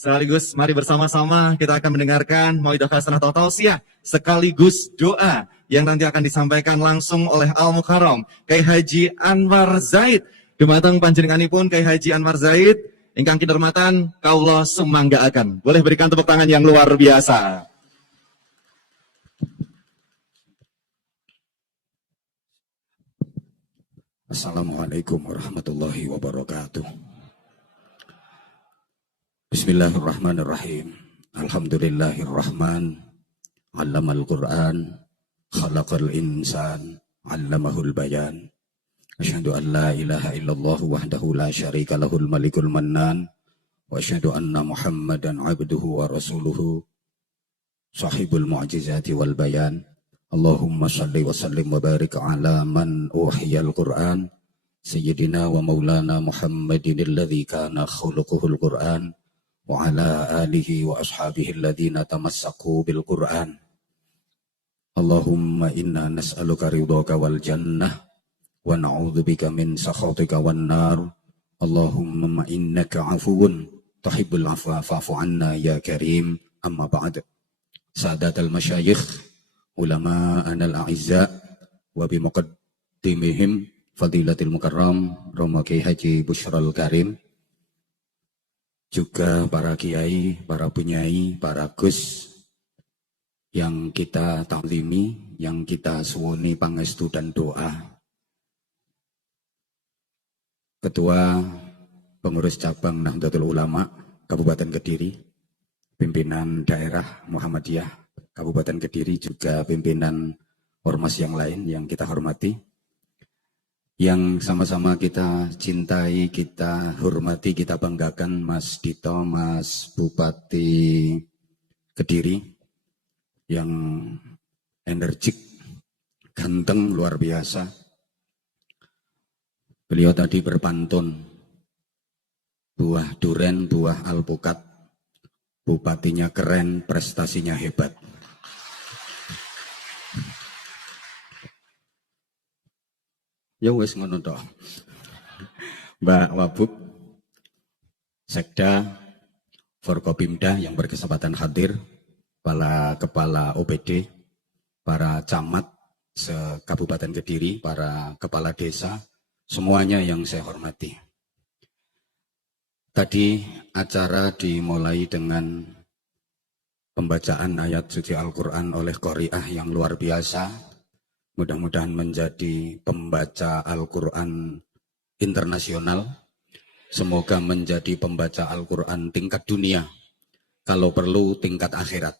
Sekaligus mari bersama-sama kita akan mendengarkan Mauidah Hasanah atau Tausiah sekaligus doa yang nanti akan disampaikan langsung oleh Al-Mukarram Kyai Haji Anwar Zaid. Dumateng panjenenganipun Kyai Haji Anwar Zaid ingkang kinurmatan kaula sumanggaaken. Boleh berikan tepuk tangan yang luar biasa. Assalamualaikum warahmatullahi wabarakatuh. Bismillahirrahmanirrahim. Alhamdulillahirrahman. Allamal Qur'an, khalaqal insan, allamahul bayan. Asyhadu an la ilaha illallah wahdahu la syarika lahul malikul mannan. Wa asyhadu anna Muhammadan abduhu wa rasuluhu sahibul mu'jizati wal bayan. Allahumma salli wa sallim wa barik ala man uhiyal Qur'an Sayyidina wa maulana Muhammadin alladhi kana khuluquhul Qur'an wa ala alihi wa ashabihi alladhina tamassaku bil Qur'an. Allahumma inna nas'aluka ridhaka wal jannah wa na'udzubika min sakhatika wan nar. Allahumma innaka afuwun tuhibbul afwa fa'fu anna ya karim. Amma ba'd. Sadatul masyayikh, ulama anal a'izza, wa bimuqaddimihim Fadilatul Mukarram Romo Kyai Haji Busyral Karim, juga para kiai, para bunyai, para gus yang kita taklimi, yang kita suwuni pangestu dan doa. Ketua Pengurus Cabang Nahdlatul Ulama Kabupaten Kediri, pimpinan daerah Muhammadiyah Kabupaten Kediri, juga pimpinan ormas yang lain yang kita hormati, yang sama-sama kita cintai, kita hormati, kita banggakan, Mas Dito, Mas Bupati Kediri, yang energik, ganteng, luar biasa. Beliau tadi berpantun, buah duren, buah alpukat, bupatinya keren, prestasinya hebat. Ya wes ngono toh. Mbak Wabub, Sekda, Forkopimda yang berkesempatan hadir, para kepala OPD, para camat se-Kabupaten Kediri, para kepala desa, semuanya yang saya hormati. Tadi acara dimulai dengan pembacaan ayat suci Al-Quran oleh Qori'ah yang luar biasa. Mudah-mudahan menjadi pembaca Al-Quran internasional. Semoga menjadi pembaca Al-Quran tingkat dunia. Kalau perlu tingkat akhirat.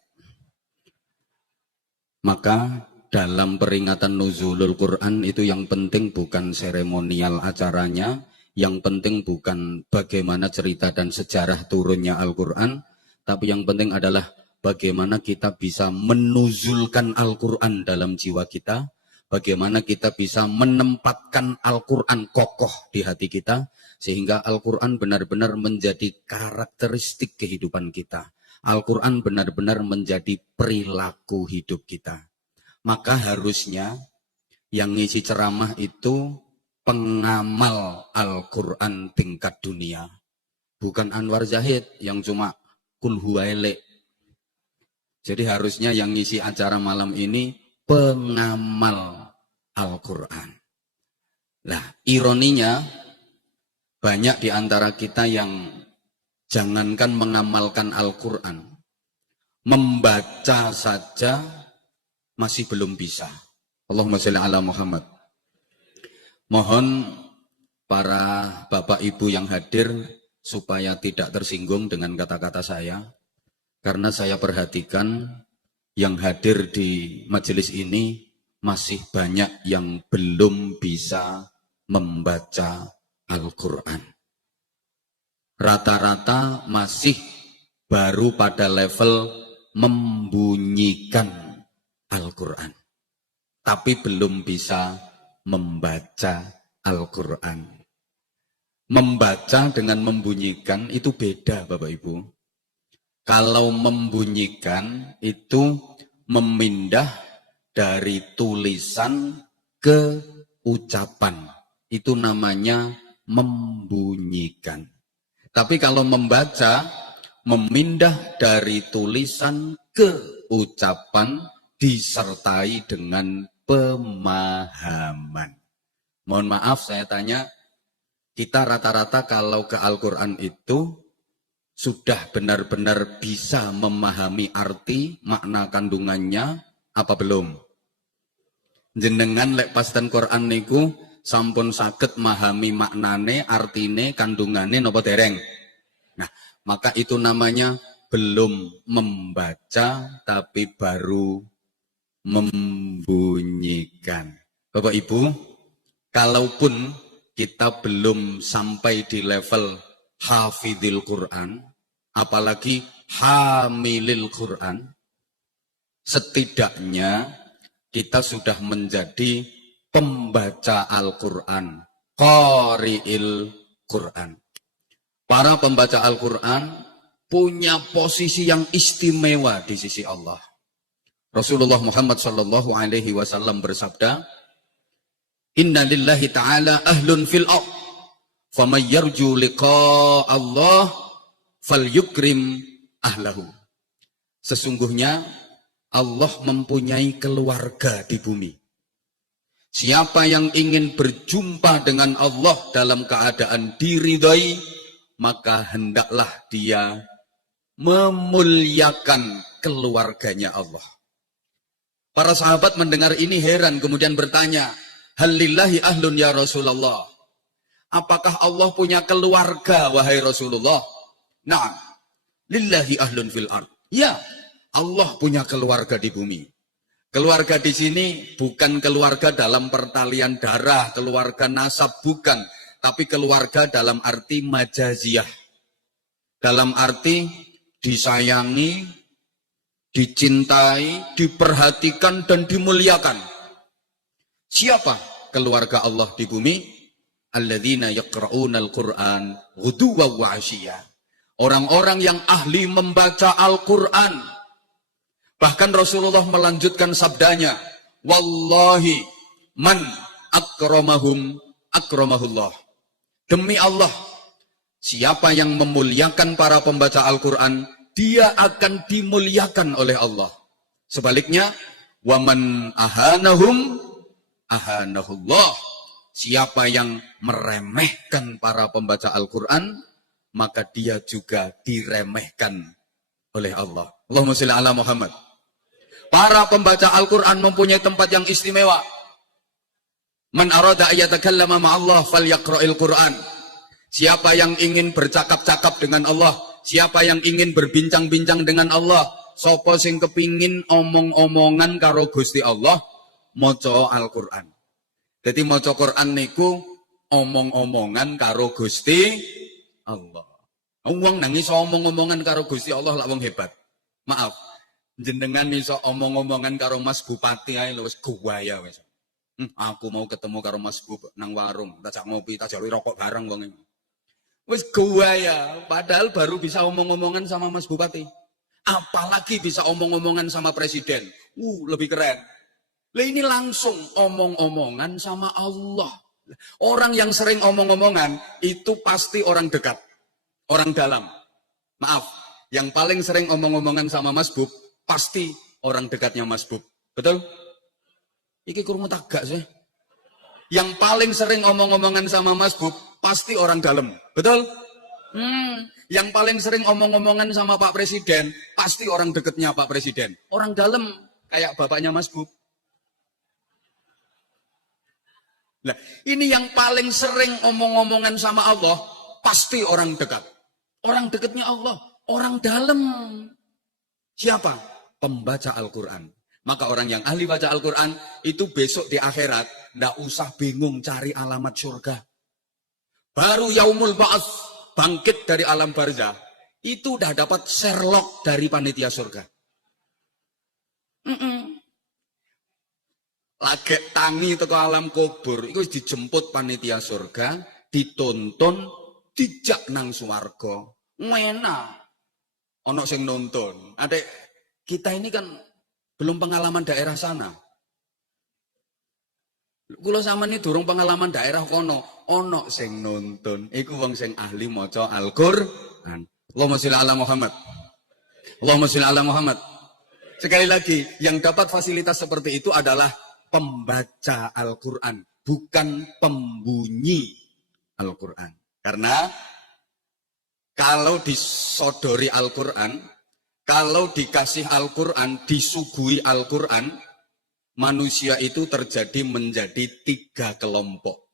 Maka dalam peringatan nuzulul Quran itu yang penting bukan seremonial acaranya. Yang penting bukan bagaimana cerita dan sejarah turunnya Al-Quran. Tapi yang penting adalah bagaimana kita bisa menuzulkan Al-Quran dalam jiwa kita. Bagaimana kita bisa menempatkan Al-Quran kokoh di hati kita, sehingga Al-Quran benar-benar menjadi karakteristik kehidupan kita. Al-Quran benar-benar menjadi perilaku hidup kita. Maka harusnya yang ngisi ceramah itu pengamal Al-Quran tingkat dunia. Bukan Anwar Zahid yang cuma kulhuaile. Jadi harusnya yang ngisi acara malam ini pengamal Al-Quran. Nah, ironinya banyak di antara kita yang jangankan mengamalkan Al-Quran, membaca saja masih belum bisa. Allahumma sholli ala Muhammad. Mohon para bapak ibu yang hadir supaya tidak tersinggung dengan kata-kata saya, karena saya perhatikan yang hadir di majelis ini masih banyak yang belum bisa membaca Al-Quran. Rata-rata masih baru pada level membunyikan Al-Quran, tapi belum bisa membaca Al-Quran. Membaca dengan membunyikan itu beda, Bapak Ibu. Kalau membunyikan itu memindah dari tulisan ke ucapan. Itu namanya membunyikan. Tapi kalau membaca, memindah dari tulisan ke ucapan disertai dengan pemahaman. Mohon maaf saya tanya, kita rata-rata kalau ke Al-Quran itu sudah benar-benar bisa memahami arti, makna kandungannya, apa belum? Jenengan lek pas ten Quran niku sampun saged memahami maknane, artine, kandungane napa dereng? Nah, maka itu namanya belum membaca tapi baru membunyikan. Bapak Ibu, kalaupun kita belum sampai di level hafidhil Quran, apalagi hamilil Quran, setidaknya kita sudah menjadi pembaca Al-Quran, qari'il Quran. Para pembaca Al-Quran punya posisi yang istimewa di sisi Allah. Rasulullah Muhammad sallallahu alaihi wasallam bersabda, "Inna lillahi ta'ala ahlun fil ardh, faman yarju liqa Allah falyukrim ahlahu." Sesungguhnya Allah mempunyai keluarga di bumi. Siapa yang ingin berjumpa dengan Allah dalam keadaan diridhai, maka hendaklah dia memuliakan keluarganya Allah. Para sahabat mendengar ini heran, kemudian bertanya, "Hal lillahi ahlun ya Rasulullah?" Apakah Allah punya keluarga, wahai Rasulullah? Nah, lillahi ahlun fil ard. Ya, Allah punya keluarga di bumi. Keluarga di sini bukan keluarga dalam pertalian darah, keluarga nasab, bukan. Tapi keluarga dalam arti majaziyah. Dalam arti disayangi, dicintai, diperhatikan, dan dimuliakan. Siapa keluarga Allah di bumi? Alladzina yaqra'unal Qur'an ghuduwan wa 'ashiyya. Orang-orang yang ahli membaca Al-Quran. Bahkan Rasulullah melanjutkan sabdanya, "Wallahi man akramahum akramahullah." Demi Allah, siapa yang memuliakan para pembaca Al-Quran, dia akan dimuliakan oleh Allah. Sebaliknya, waman ahanahum ahanahullah. Siapa yang meremehkan para pembaca Al-Quran, maka dia juga diremehkan oleh Allah. Allahumma sholli ala Muhammad. Para pembaca Al-Quran mempunyai tempat yang istimewa. Man arada ayatakallama ma'allah falyaqra'il Quran. Siapa yang ingin bercakap-cakap dengan Allah, siapa yang ingin berbincang-bincang dengan Allah, sapa sing kepingin omong-omongan karo Gusti Allah, maca Al-Quran. Jadi maca Quran niku omong-omongan karo Gusti Allah. Wong nang iso omong-omongan karo Gusti Allah lak wong hebat. Maaf, jenengan iso omong-omongan karo Mas Bupati ae lho wis guwaya wis. Aku mau ketemu karo Mas Bup nang warung, tak ngopi, tak jaluki rokok bareng wong iki. Wis guwaya, padahal baru bisa omong-omongan sama Mas Bupati. Apalagi bisa omong-omongan sama presiden. Lebih keren. Lah ini langsung omong-omongan sama Allah. Orang yang sering omong-omongan itu pasti orang dekat, orang dalam. Maaf, yang paling sering omong-omongan sama Mas Bub pasti orang dekatnya Mas Bub. Betul? Iki kurung tak gak sih? Yang paling sering omong-omongan sama Mas Bub pasti orang dalam. Betul? Yang paling sering omong-omongan sama Pak Presiden pasti orang dekatnya Pak Presiden. Orang dalam kayak bapaknya Mas Bub. Nah, ini yang paling sering omong-omongan sama Allah pasti orang dekat. Orang dekatnya Allah, orang dalam. Siapa? Pembaca Al-Quran. Maka orang yang ahli baca Al-Quran itu besok di akhirat ndak usah bingung cari alamat surga. Baru yaumul ba'ats, bangkit dari alam barzah, itu udah dapat Sherlock dari panitia surga. Lagi tangi teko alam kubur, itu dijemput panitia surga, ditonton, dijak nang swarga. Ngena. Ono sing nonton. Adek, kita ini kan belum pengalaman daerah sana. Kula sampeyan durung pengalaman daerah kono, ono sing nonton. Iku wong sing ahli maca Al-Qur'an. Allahumma sholli ala Muhammad. Allahumma sholli ala Muhammad. Sekali lagi, yang dapat fasilitas seperti itu adalah pembaca Al-Quran, bukan pembunyi Al-Quran. Karena kalau disodori Al-Quran, kalau dikasih Al-Quran, disuguhi Al-Quran, manusia itu terjadi menjadi 3 kelompok.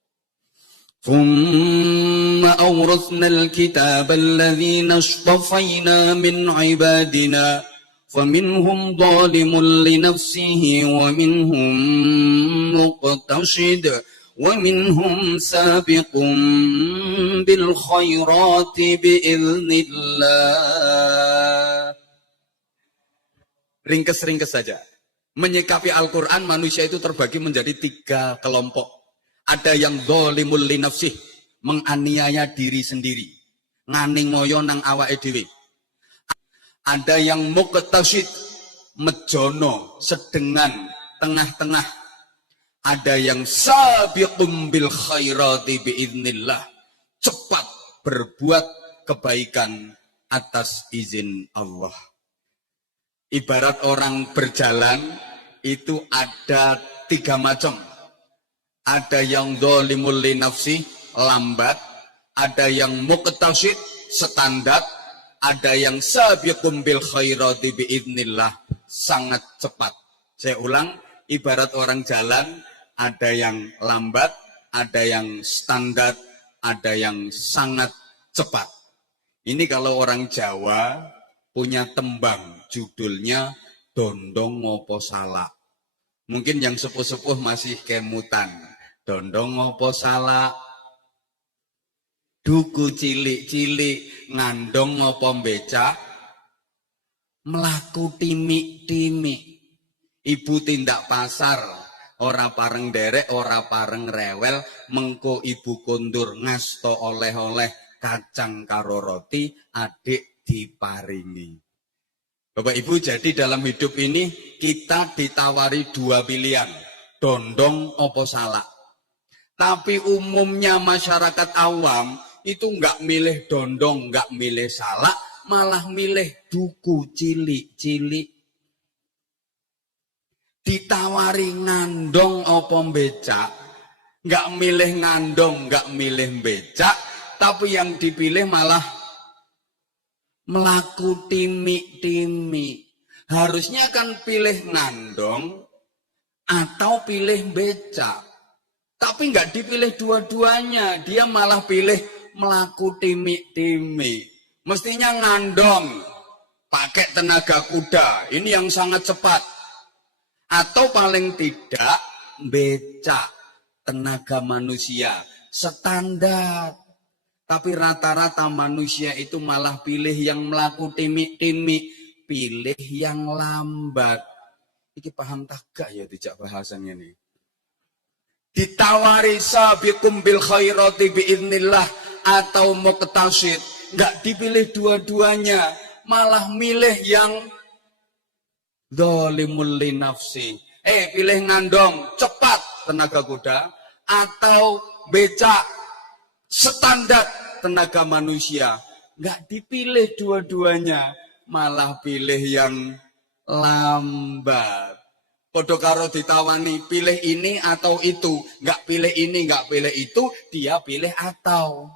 ثم أورثنا الكتاب الذين اصطفينا من عبادنا فمنهم ظالم لنفسه ومنهم مقتصد ومنهم سابق بالخيرات بإذن الله. Ringkes-ringkes saja. Menyikapi Al-Quran, manusia itu terbagi menjadi 3 kelompok. Ada yang zalimul li nafsih, menganiaya diri sendiri, ngani ngoyo nang awake dhewe. Ada yang muqtasid, mejono, sedengan, tengah-tengah. Ada yang sabiqum bil khairati biiznillah, cepat berbuat kebaikan atas izin Allah. Ibarat orang berjalan itu ada 3 macam. Ada yang zalimul li nafsi, lambat. Ada yang muqtasid, standar. Ada yang sabiqum bil khairati biiznillah, sangat cepat. Saya ulang, ibarat orang jalan, ada yang lambat, ada yang standar, ada yang sangat cepat. Ini kalau orang Jawa punya tembang, judulnya Dondong Ngopo Salak. Mungkin yang sepuh-sepuh masih kemutan. Dondong ngopo salak, duku cilik-cilik, ngandong ngopo becak, melaku timik-timik. Ibu tindak pasar, ora pareng derek, ora pareng rewel, mengko ibu kondur ngasto oleh-oleh kacang karo roti, adik diparingi. Bapak Ibu, jadi dalam hidup ini kita ditawari 2 pilihan, dondong opo salak. Tapi umumnya masyarakat awam itu nggak milih dondong, nggak milih salak, malah milih duku cilik-cilik. Ditawari ngandong apa becak, nggak milih ngandong, nggak milih becak, tapi yang dipilih malah melaku timik-timik. Harusnya kan pilih ngandong atau pilih becak. Tapi nggak dipilih dua-duanya, dia malah pilih melaku timik-timik. Mestinya ngandong, pakai tenaga kuda, ini yang sangat cepat. Atau paling tidak becak, tenaga manusia, standar. Tapi rata-rata manusia itu malah pilih yang melaku timik-timik, pilih yang lambat. Ini paham tak gak ya dijak bahasannya nih? Ditawari sabiqum bil khairati biiznillah atau muqtasid, enggak dipilih dua-duanya, malah milih yang zalimul li nafsi. Pilih ngandong cepat tenaga kuda atau becak standar tenaga manusia. Enggak dipilih dua-duanya, malah pilih yang lambat. Podo karo ditawani pilih ini atau itu, nggak pilih ini, nggak pilih itu, dia pilih atau.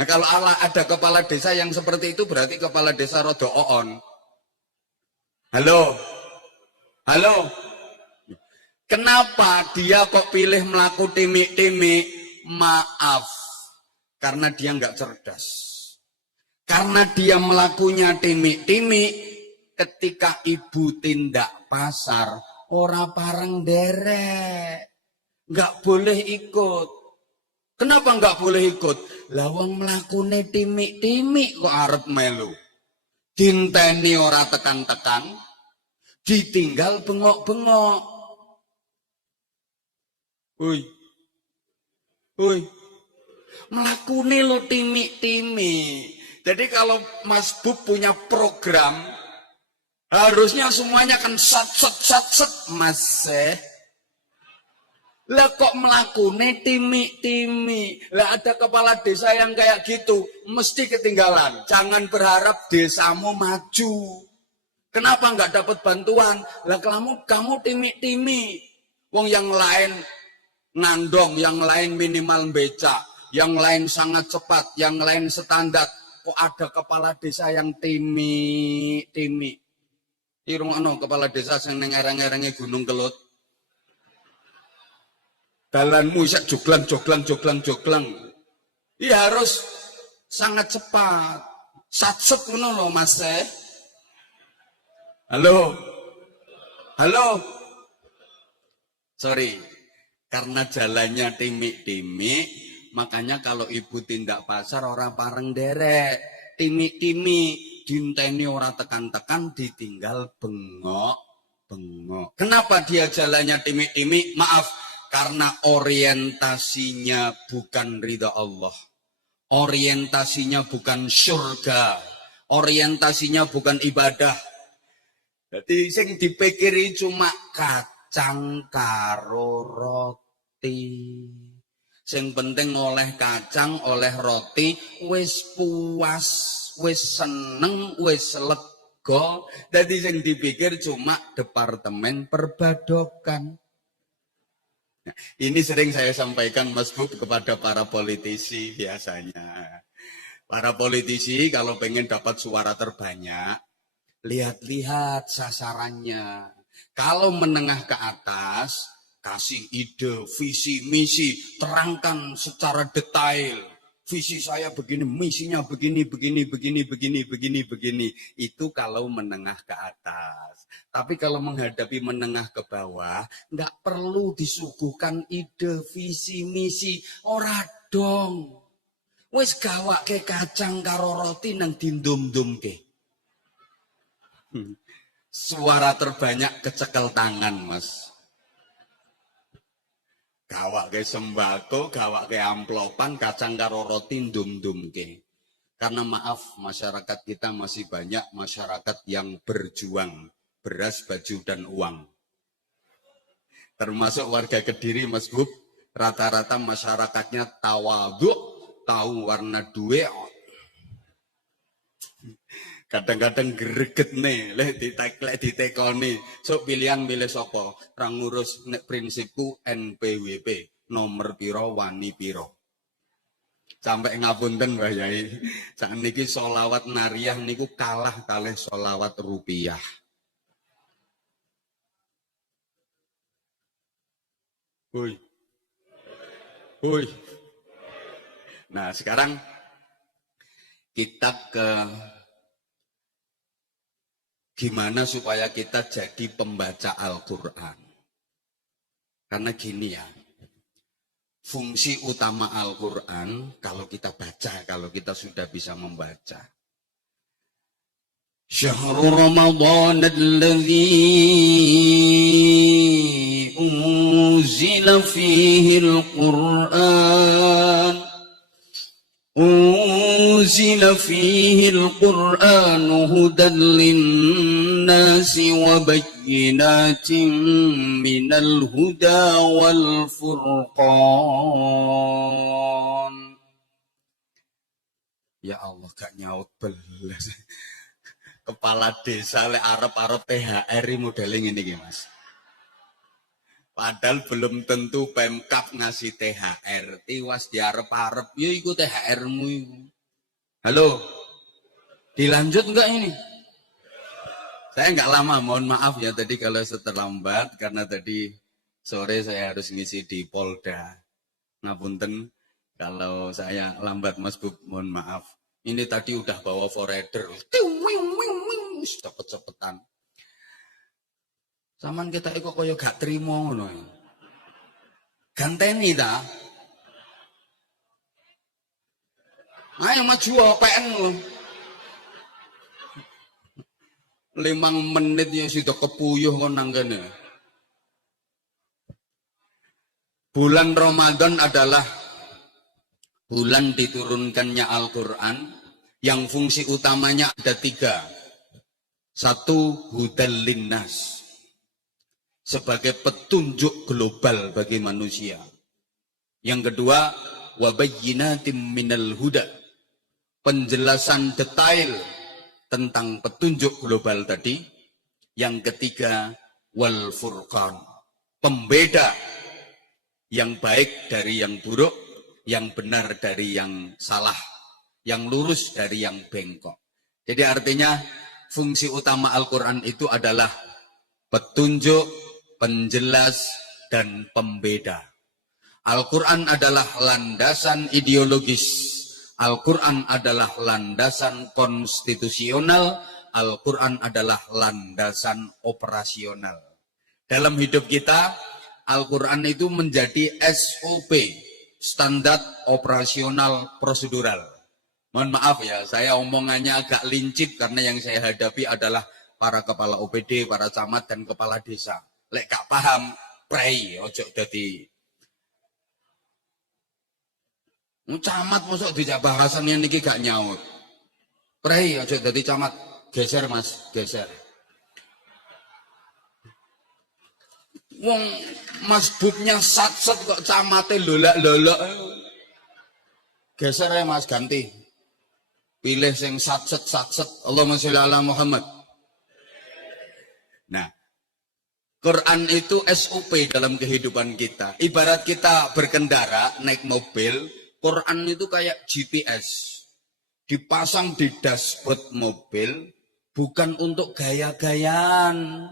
Nah kalau ada kepala desa yang seperti itu berarti kepala desa rodo oon. Halo, halo. Kenapa dia kok pilih melaku timik-timik? Maaf, karena dia nggak cerdas. Karena dia melakunya timik-timik. Ketika ibu tindak pasar, ora pareng derek, nggak boleh ikut. Kenapa nggak boleh ikut? Lawang mlakune timik-timik kok arep melu. Dinteni ora tekan-tekan, ditinggal bengok-bengok. Woi, mlakune lo timik-timik. Jadi kalau Mas Bub punya program, harusnya semuanya kan sat Mas. Lah kok mlakune timi-timi. Lah ada kepala desa yang kayak gitu, mesti ketinggalan. Jangan berharap desamu maju. Kenapa nggak dapat bantuan? Lah kamu timi-timi. Wong yang lain ngandong, yang lain minimal becak, yang lain sangat cepat, yang lain standar. Kok ada kepala desa yang timi-timi? Irungno kepala desa sing ning ereng-erenge Gunung Kelut. Dalanmu isak joglang. Iya harus sangat cepat. Satset ngono lho Mas. Halo. Sorry. Karena jalannya timik-timik, makanya kalau ibu tindak pasar orang pareng derek. Timik-timik, dinteni orang tekan-tekan, ditinggal bengok. Kenapa dia jalannya timik-timik? Maaf, karena orientasinya bukan ridha Allah. Orientasinya bukan surga. Orientasinya bukan ibadah. Jadi sing dipikiri cuma kacang karo roti. Sing penting oleh kacang, oleh roti, wis puas, wis seneng, wis lega. Jadi sing dipikir cuma departemen perbadokan. Nah, ini sering saya sampaikan Mas Bub kepada para politisi biasanya. Para politisi kalau pengen dapat suara terbanyak, lihat-lihat sasarannya. Kalau menengah ke atas, kasih ide, visi, misi, terangkan secara detail. Visi saya begini, misinya begini. Itu kalau menengah ke atas. Tapi kalau menghadapi menengah ke bawah, nggak perlu disuguhkan ide, visi, misi. Ora dong. Wes gawak ke kacang karo roti nang dindum-dum ke. Suara terbanyak kecekel tangan, Mas. Gawak ke sembako, gawak ke amplopan, kacang karo roti dum-dum ke. Karena maaf, masyarakat kita masih banyak masyarakat yang berjuang. Beras, baju, dan uang. Termasuk warga Kediri, Mas Bub. Rata-rata masyarakatnya tawaduk, tahu warna duit. Kadang-kadang greget nih, lek ditekoni. So pilihan milih sapa? Ra ngurus nek prinsipku NPWP, nomor piro wani piro. Sampai ngapunten Mbah Yai. Sakniki sholawat nariyah niku kalah kalih sholawat rupiah. Hui. Nah, sekarang kita ke gimana supaya kita jadi pembaca Al-Quran. Karena gini ya, fungsi utama Al-Quran kalau kita baca, kalau kita sudah bisa membaca. Syahrul Ramadan alladzi unzila fihi al-Quran. أنزل فيه القرآن هدى للناس وبينات من الهدى والفرقان. Ya Allah, gak nyaut belas. Kepala desa le arep-arep THR modeling ini Mas. Padahal belum tentu Pemkab ngasih THR. Tiwas diarep-arep, ya ikut THR-mu itu. Halo, dilanjut enggak ini? Saya enggak lama, mohon maaf ya tadi kalau terlambat. Karena tadi sore saya harus ngisi di Polda. Ngapunten kalau saya lambat Mas Bub, mohon maaf. Ini tadi udah bawa forerunner. Cepet-cepetan. Saman kita kok kaya gak trimo ngono. Ganteni ta? Ayo maju PN lho. 5 menit ya sudah kepuyuh kon nang kene. Bulan Ramadan adalah bulan diturunkannya Al-Quran yang fungsi utamanya ada 3. 1, hudal linnas. sebagai petunjuk global bagi manusia. Yang kedua, wabayyinatim minal huda, penjelasan detail tentang petunjuk global tadi. Yang ketiga, wal furqan, pembeda yang baik dari yang buruk, yang benar dari yang salah, yang lurus dari yang bengkok. Jadi artinya fungsi utama Al-Quran itu adalah petunjuk, penjelas, dan pembeda. Al-Quran adalah landasan ideologis. Al-Quran adalah landasan konstitusional. Al-Quran adalah landasan operasional. Dalam hidup kita, Al-Quran itu menjadi SOP, standar operasional prosedural. Mohon maaf ya, saya omongannya agak lincip karena yang saya hadapi adalah para kepala OPD, para camat, dan kepala desa. Lek gak paham, pray, ojo dadi camat masuk dijak bahasannya niki gak nyaut. Pray, ojo dadi camat. Geser mas, geser. Wong masbuknya sat-set kok camate lolak-lolak. Geser ya mas, ganti. Pilih sing sat-set. Allahumma sholli ala Muhammad. Nah, Quran itu SOP dalam kehidupan kita. Ibarat kita berkendara, naik mobil, Quran itu kayak GPS. Dipasang di dashboard mobil, bukan untuk gaya-gayaan.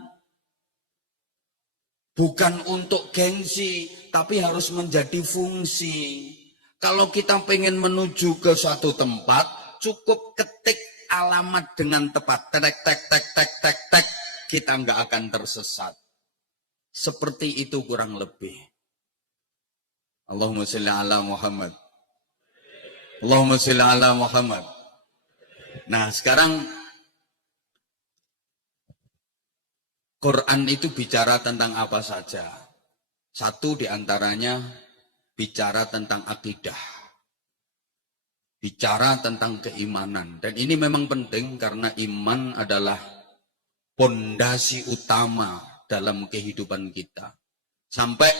Bukan untuk gengsi, tapi harus menjadi fungsi. Kalau kita pengen menuju ke suatu tempat, cukup ketik alamat dengan tepat. Tek. Kita nggak akan tersesat. Seperti itu kurang lebih. Allahumma sholli ala Muhammad. Allahumma sholli ala Muhammad. Nah, sekarang Quran itu bicara tentang apa saja. Satu diantaranya bicara tentang akidah. Bicara tentang keimanan. Dan ini memang penting karena iman adalah pondasi utama dalam kehidupan kita. Sampai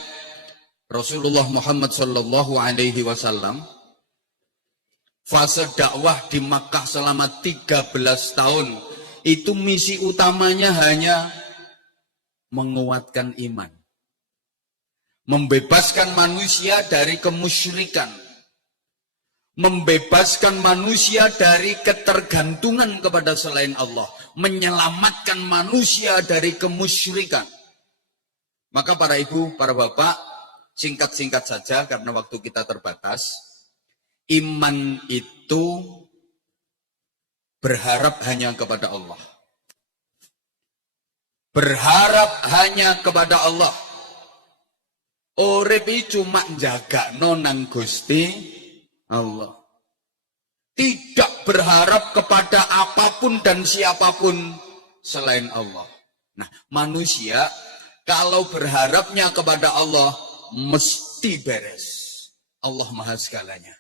Rasulullah Muhammad SAW fase dakwah di Makkah selama 13 tahun. Itu misi utamanya hanya menguatkan iman. Membebaskan manusia dari kemusyrikan. Membebaskan manusia dari ketergantungan kepada selain Allah. Menyelamatkan manusia dari kemusyrikan. Maka para ibu, para bapak, singkat-singkat saja karena waktu kita terbatas. Iman itu berharap hanya kepada Allah. Berharap hanya kepada Allah. Urip cuma jaga nonang Gusti Allah. Tidak berharap kepada apapun dan siapapun selain Allah. Nah, manusia kalau berharapnya kepada Allah mesti beres. Allah Maha Segalanya.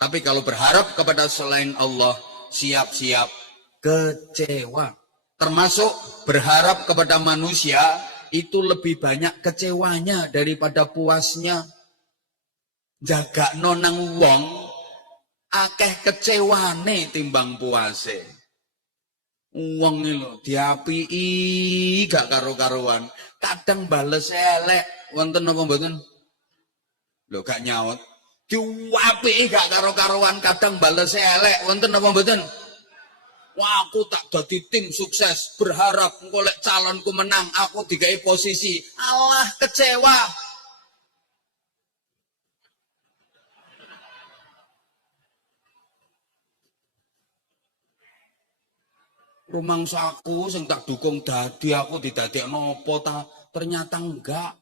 Tapi kalau berharap kepada selain Allah, siap-siap kecewa. Termasuk berharap kepada manusia, itu lebih banyak kecewanya daripada puasnya. Jaga nonang wong, akeh kecewane timbang puase. Wong lho diapii gak karo-karuan, kadang bales elek, wonten apa mboten? Lho gak nyaut. Diapii gak karo-karuan, kadang bales elek, wonten apa mboten? Wah, aku tak dadi tim sukses, berharap engko lek calonku menang, aku digawe posisi. Allah kecewa. Rumangsaku sing tak dukung dadi aku didadekno apa ta? Ternyata enggak.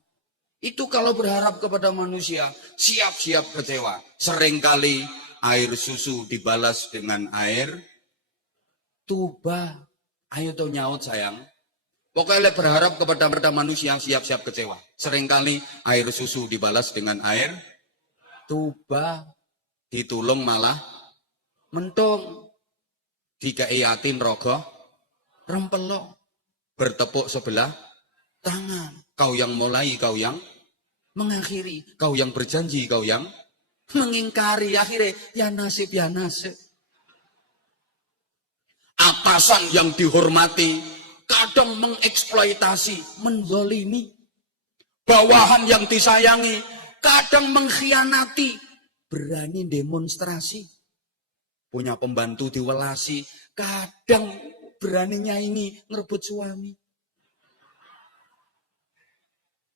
Itu kalau berharap kepada manusia, siap-siap kecewa. Seringkali air susu dibalas dengan air tuba. Ayo tuh nyaut sayang. Pokoknya berharap kepada manusia, siap-siap kecewa. Seringkali air susu dibalas dengan air tuba. Ditulung malah mentung. Dikai yatin rogoh rempelok. Bertepuk sebelah tangan. Kau yang mulai, kau yang mengakhiri. Kau yang berjanji, kau yang mengingkari. Akhirnya, ya nasib, ya nasib. Atasan yang dihormati, kadang mengeksploitasi, menzalimi. Bawahan yang disayangi, kadang mengkhianati. Berani demonstrasi. Punya pembantu diwelasi, kadang beraninya ini ngerebut suami.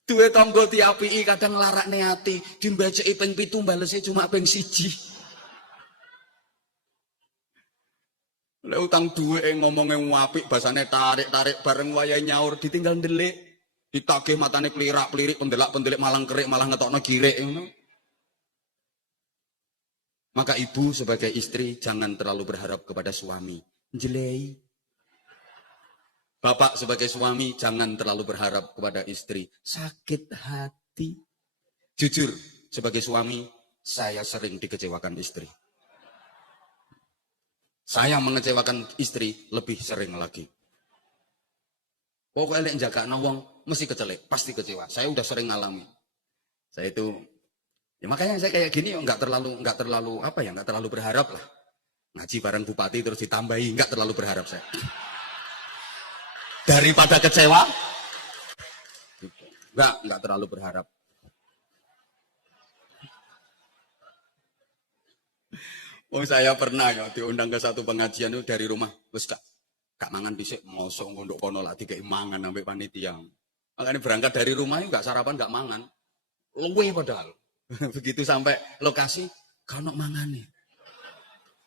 Duwe tangga diapiki kadang larakne ati, dimbajeki ping 7 balese cuma ping 1. Lek utang duwe ngomongnya apik basane tarik-tarik bareng wayahe nyaur ditinggal ndelik. Ditagih matane klirak-klirik pendelak-pendelik malang kerik malah ngetokno girik ngono. Maka ibu sebagai istri jangan terlalu berharap kepada suami. Jelei. Bapak sebagai suami jangan terlalu berharap kepada istri. Sakit hati. Jujur, sebagai suami saya sering dikecewakan istri. Saya mengecewakan istri lebih sering lagi. Pokoknya lek njagakno wong mesti kecelek, pasti kecewa. Saya udah sering ngalami. Saya itu ya makanya saya kayak gini nggak terlalu berharap lah. Ngaji bareng bupati terus ditambahi, nggak terlalu berharap saya. Daripada kecewa, nggak terlalu berharap. Oh saya pernah ya diundang ke satu pengajian itu dari rumah, wes kak mangan bisik, mosok ngondok kono lah dikei mangan sampai panitia. Makanya berangkat dari rumah itu nggak sarapan nggak mangan, luwe padahal. Begitu sampai lokasi, kono mangane.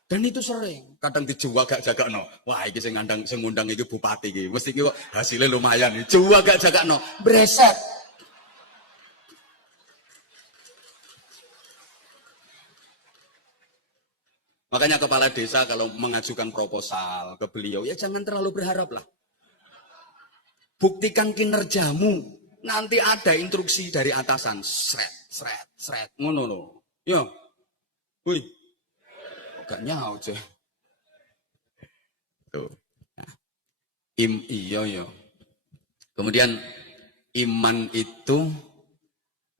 Dan itu sering, kadang dijual gak jaga no. Wah, ini saya ngundang ini bupati ini, mesti kok hasilnya lumayan. Jual gak jaga no, breset. Makanya kepala desa kalau mengajukan proposal ke beliau, ya jangan terlalu berharap lah. Buktikan kinerjamu. Nanti ada instruksi dari atasan. Sret. Ngono loh. Ya. Wih. Gak nyaut sih. Tuh. Nah. Iya. Kemudian iman itu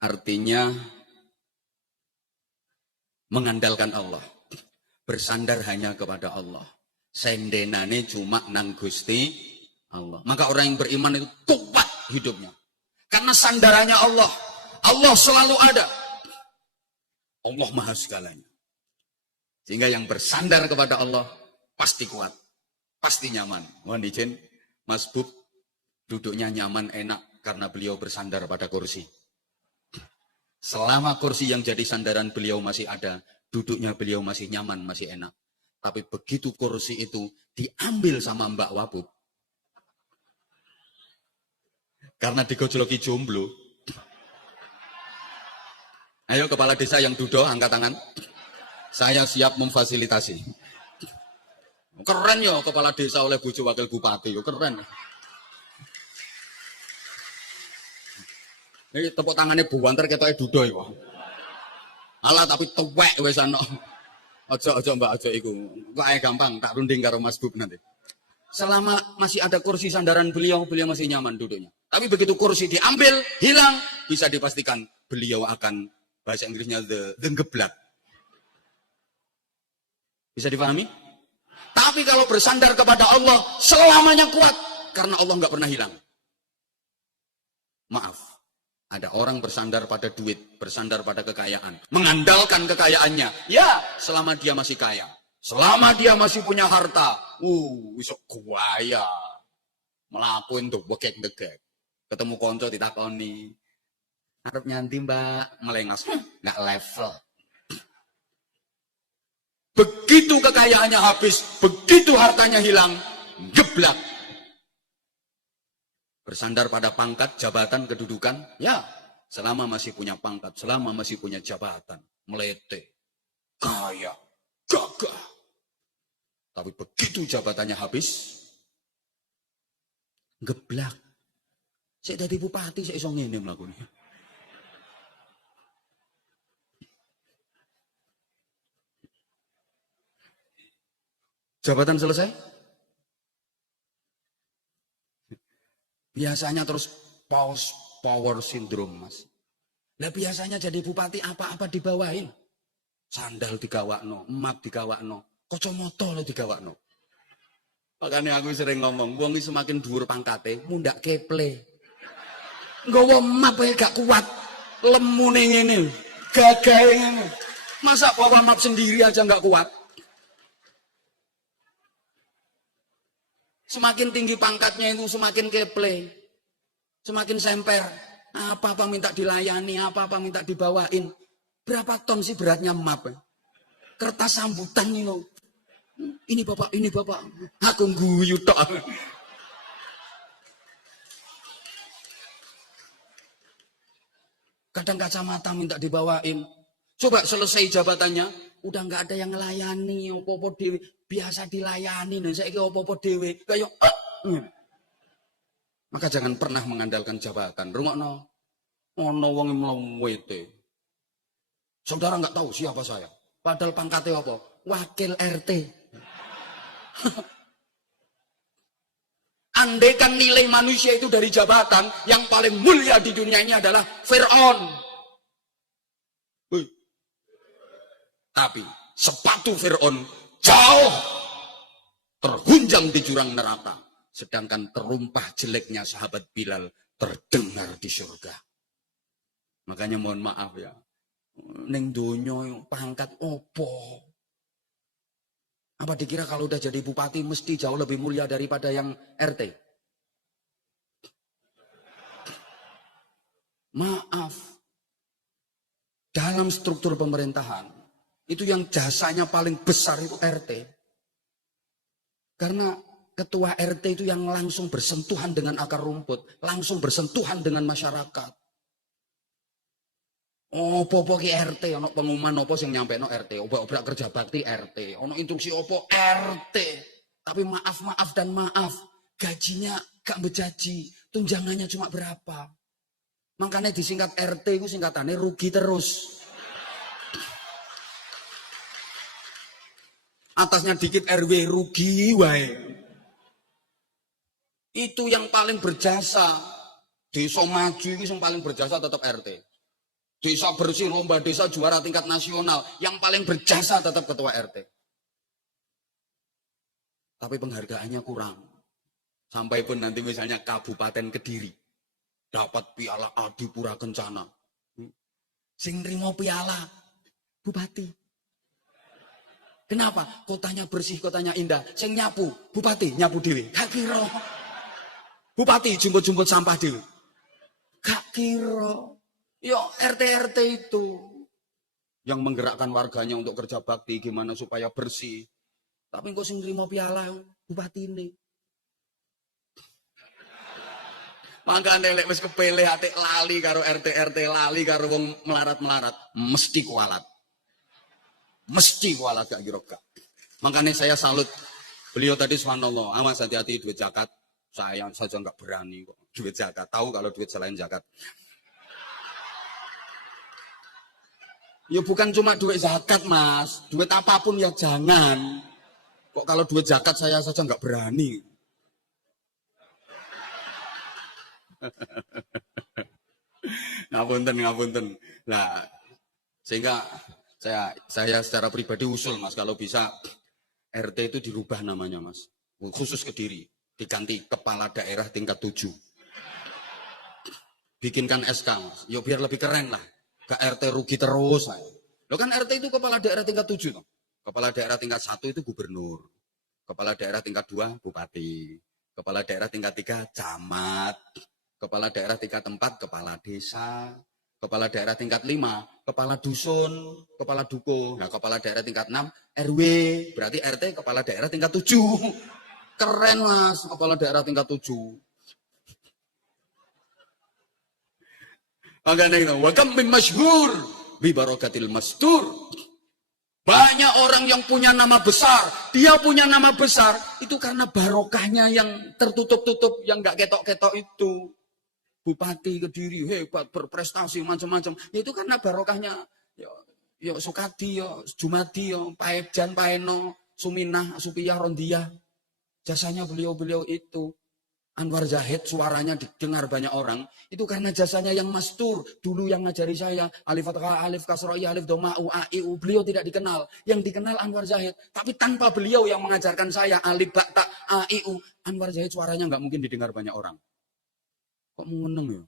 artinya mengandalkan Allah. Bersandar hanya kepada Allah. Sendenane cuma nang Gusti Allah. Maka orang yang beriman itu kuat hidupnya. Karena sandarannya Allah. Allah selalu ada. Allah maha segalanya. Sehingga yang bersandar kepada Allah pasti kuat. Pasti nyaman. Mohon izin, Mas Bub, duduknya nyaman, enak karena beliau bersandar pada kursi. Selama kursi yang jadi sandaran beliau masih ada, duduknya beliau masih nyaman, masih enak. Tapi begitu kursi itu diambil sama Mbak Wabub, karena digojloki jomblo. Ayo kepala desa yang duduk, angkat tangan. Saya siap memfasilitasi. Keren ya kepala desa oleh bojo wakil bupati, keren. Ini tepuk tangannya buwanter ketoknya duduk ya. Alah tapi tuwek wis ana. Aja Mbak aja iku. Kok ae gampang tak runding karo Mas Bub nanti. Selama masih ada kursi sandaran beliau masih nyaman duduknya. Tapi begitu kursi diambil, hilang, bisa dipastikan beliau akan, bahasa Inggrisnya the geblak. Bisa dipahami? Tapi kalau bersandar kepada Allah, selamanya kuat. Karena Allah nggak pernah hilang. Maaf. Ada orang bersandar pada duit, bersandar pada kekayaan. Mengandalkan kekayaannya. Ya, selama dia masih kaya. Selama dia masih punya harta. Isok kuaya. Melakuin tuh, bekek-bekek. Ketemu konco ditakoni. Harap nyanti mbak, melengas. Nggak level. Begitu kekayaannya habis, begitu hartanya hilang, geblak. Bersandar pada pangkat, jabatan, kedudukan, ya selama masih punya pangkat, selama masih punya jabatan, melete, kaya, gagah. Tapi begitu jabatannya habis, geblak. Saya dari bupati, saya iso ngene mlakunya. Jabatan selesai? Biasanya terus pause power syndrome, Mas. Lah biasanya jadi bupati apa-apa dibawain. Sandal digawakno, map digawakno, kacamata lo digawakno. Makanya aku sering ngomong, wong iki semakin dhuwur pangkate, mundak keple. Nggawa map ae gak kuat. Lemune ngene, gagahe ngene. Masa bawa map sendiri aja gak kuat? Semakin tinggi pangkatnya itu semakin keple, semakin semper. Apa-apa minta dilayani, apa-apa minta dibawain. Berapa ton sih beratnya map? Kertas sambutan ini loh. Ini bapak, ini bapak. Aku guyu tok. Kadang kacamata minta dibawain. Coba selesai jabatannya, udah nggak ada yang ngelayani, opo-opo dewe. Biasa dilayani, dan saya kira opo-opo dewe. Kayak, Maka jangan pernah mengandalkan jabatan. Rungokno, ono wong mlawete. Saudara nggak tahu siapa saya. Padahal pangkatnya apa? Wakil RT. Andaikan nilai manusia itu dari jabatan, yang paling mulia di dunia ini adalah Fir'aun. Tapi sepatu Fir'aun jauh terhunjam di jurang neraka. Sedangkan terumpah jeleknya sahabat Bilal terdengar di surga. Makanya mohon maaf ya. Ning donya pangkat opo? Apa dikira kalau udah jadi bupati mesti jauh lebih mulia daripada yang RT? Maaf. Dalam struktur pemerintahan, itu yang jasanya paling besar itu RT. Karena ketua RT itu yang langsung bersentuhan dengan akar rumput, langsung bersentuhan dengan masyarakat. Opo-opo ki RT, ono pengumuman opo sing nyampe no RT, obrak kerja bakti RT, ono instruksi opo RT. Tapi maaf dan maaf, gajinya gak bejaji, tunjangannya cuma berapa. Makanya disingkat RT itu singkatannya rugi terus. Atasnya dikit RW rugi wae. Itu yang paling berjasa. Desa maju itu yang paling berjasa tetap RT. Desa bersih, lomba desa juara tingkat nasional. Yang paling berjasa tetap ketua RT. Tapi penghargaannya kurang. Sampai pun nanti misalnya Kabupaten Kediri. Dapat piala Adipura Kencana. Sing nrimo piala Bupati. Kenapa? Kotanya bersih, kotanya indah. Sing nyapu, Bupati nyapu dhewe. Gak kira. Bupati jumput-jumput sampah dhewe. Gak kira. Yo RT-RT itu yang menggerakkan warganya untuk kerja bakti gimana supaya bersih. Tapi kok sing nrimo piala bupati ini. Maka lek wis kepilih ate lali karo RT-RT, lali karo wong melarat-melarat, mesti kualat. Mesti kualat gak kira gak. Makanya saya salut beliau tadi subhanallah, awas hati-hati duit zakat. Saya saja nggak berani kok duit zakat. Tahu kalau duit selain zakat. Ya bukan cuma duit zakat mas, duit apapun ya jangan. Kok kalau duit zakat saya saja nggak berani. Ngapunten. Nah, sehingga saya secara pribadi usul mas, kalau bisa RT itu dirubah namanya mas, khusus Kediri, diganti kepala daerah tingkat 7. Bikinkan SK mas, yuk biar lebih keren lah. Ke RT rugi terus. Lo kan RT itu kepala daerah tingkat 7 toh. Kepala daerah tingkat 1 itu gubernur. Kepala daerah tingkat 2 bupati. Kepala daerah tingkat 3 camat. Kepala daerah tingkat 4 kepala desa. Kepala daerah tingkat 5 kepala dusun, kepala dukuh. Nah, kepala daerah tingkat 6 RW. Berarti RT kepala daerah tingkat 7. Keren mas, kepala daerah tingkat 7. Makanya wa kam min masyhur bi barakatil mastur. Banyak orang yang punya nama besar, dia punya nama besar itu karena barokahnya yang tertutup-tutup, yang enggak ketok-ketok itu. Bupati Kediri hebat, berprestasi macam-macam. Itu karena barokahnya ya Sukadi, ya Jumadi, ya Paejan, Paeno, Suminah, Supiyah, Rondiah. Jasanya beliau-beliau itu. Anwar Zahid suaranya didengar banyak orang, itu karena jasanya yang mastur. Dulu yang ngajari saya, alif fathah, alif kasroh, alif doma, u, a, i, u. Beliau tidak dikenal. Yang dikenal Anwar Zahid. Tapi tanpa beliau yang mengajarkan saya, alif, ba, ta, a, i, u. Anwar Zahid suaranya nggak mungkin didengar banyak orang. Kok mengeneng ya?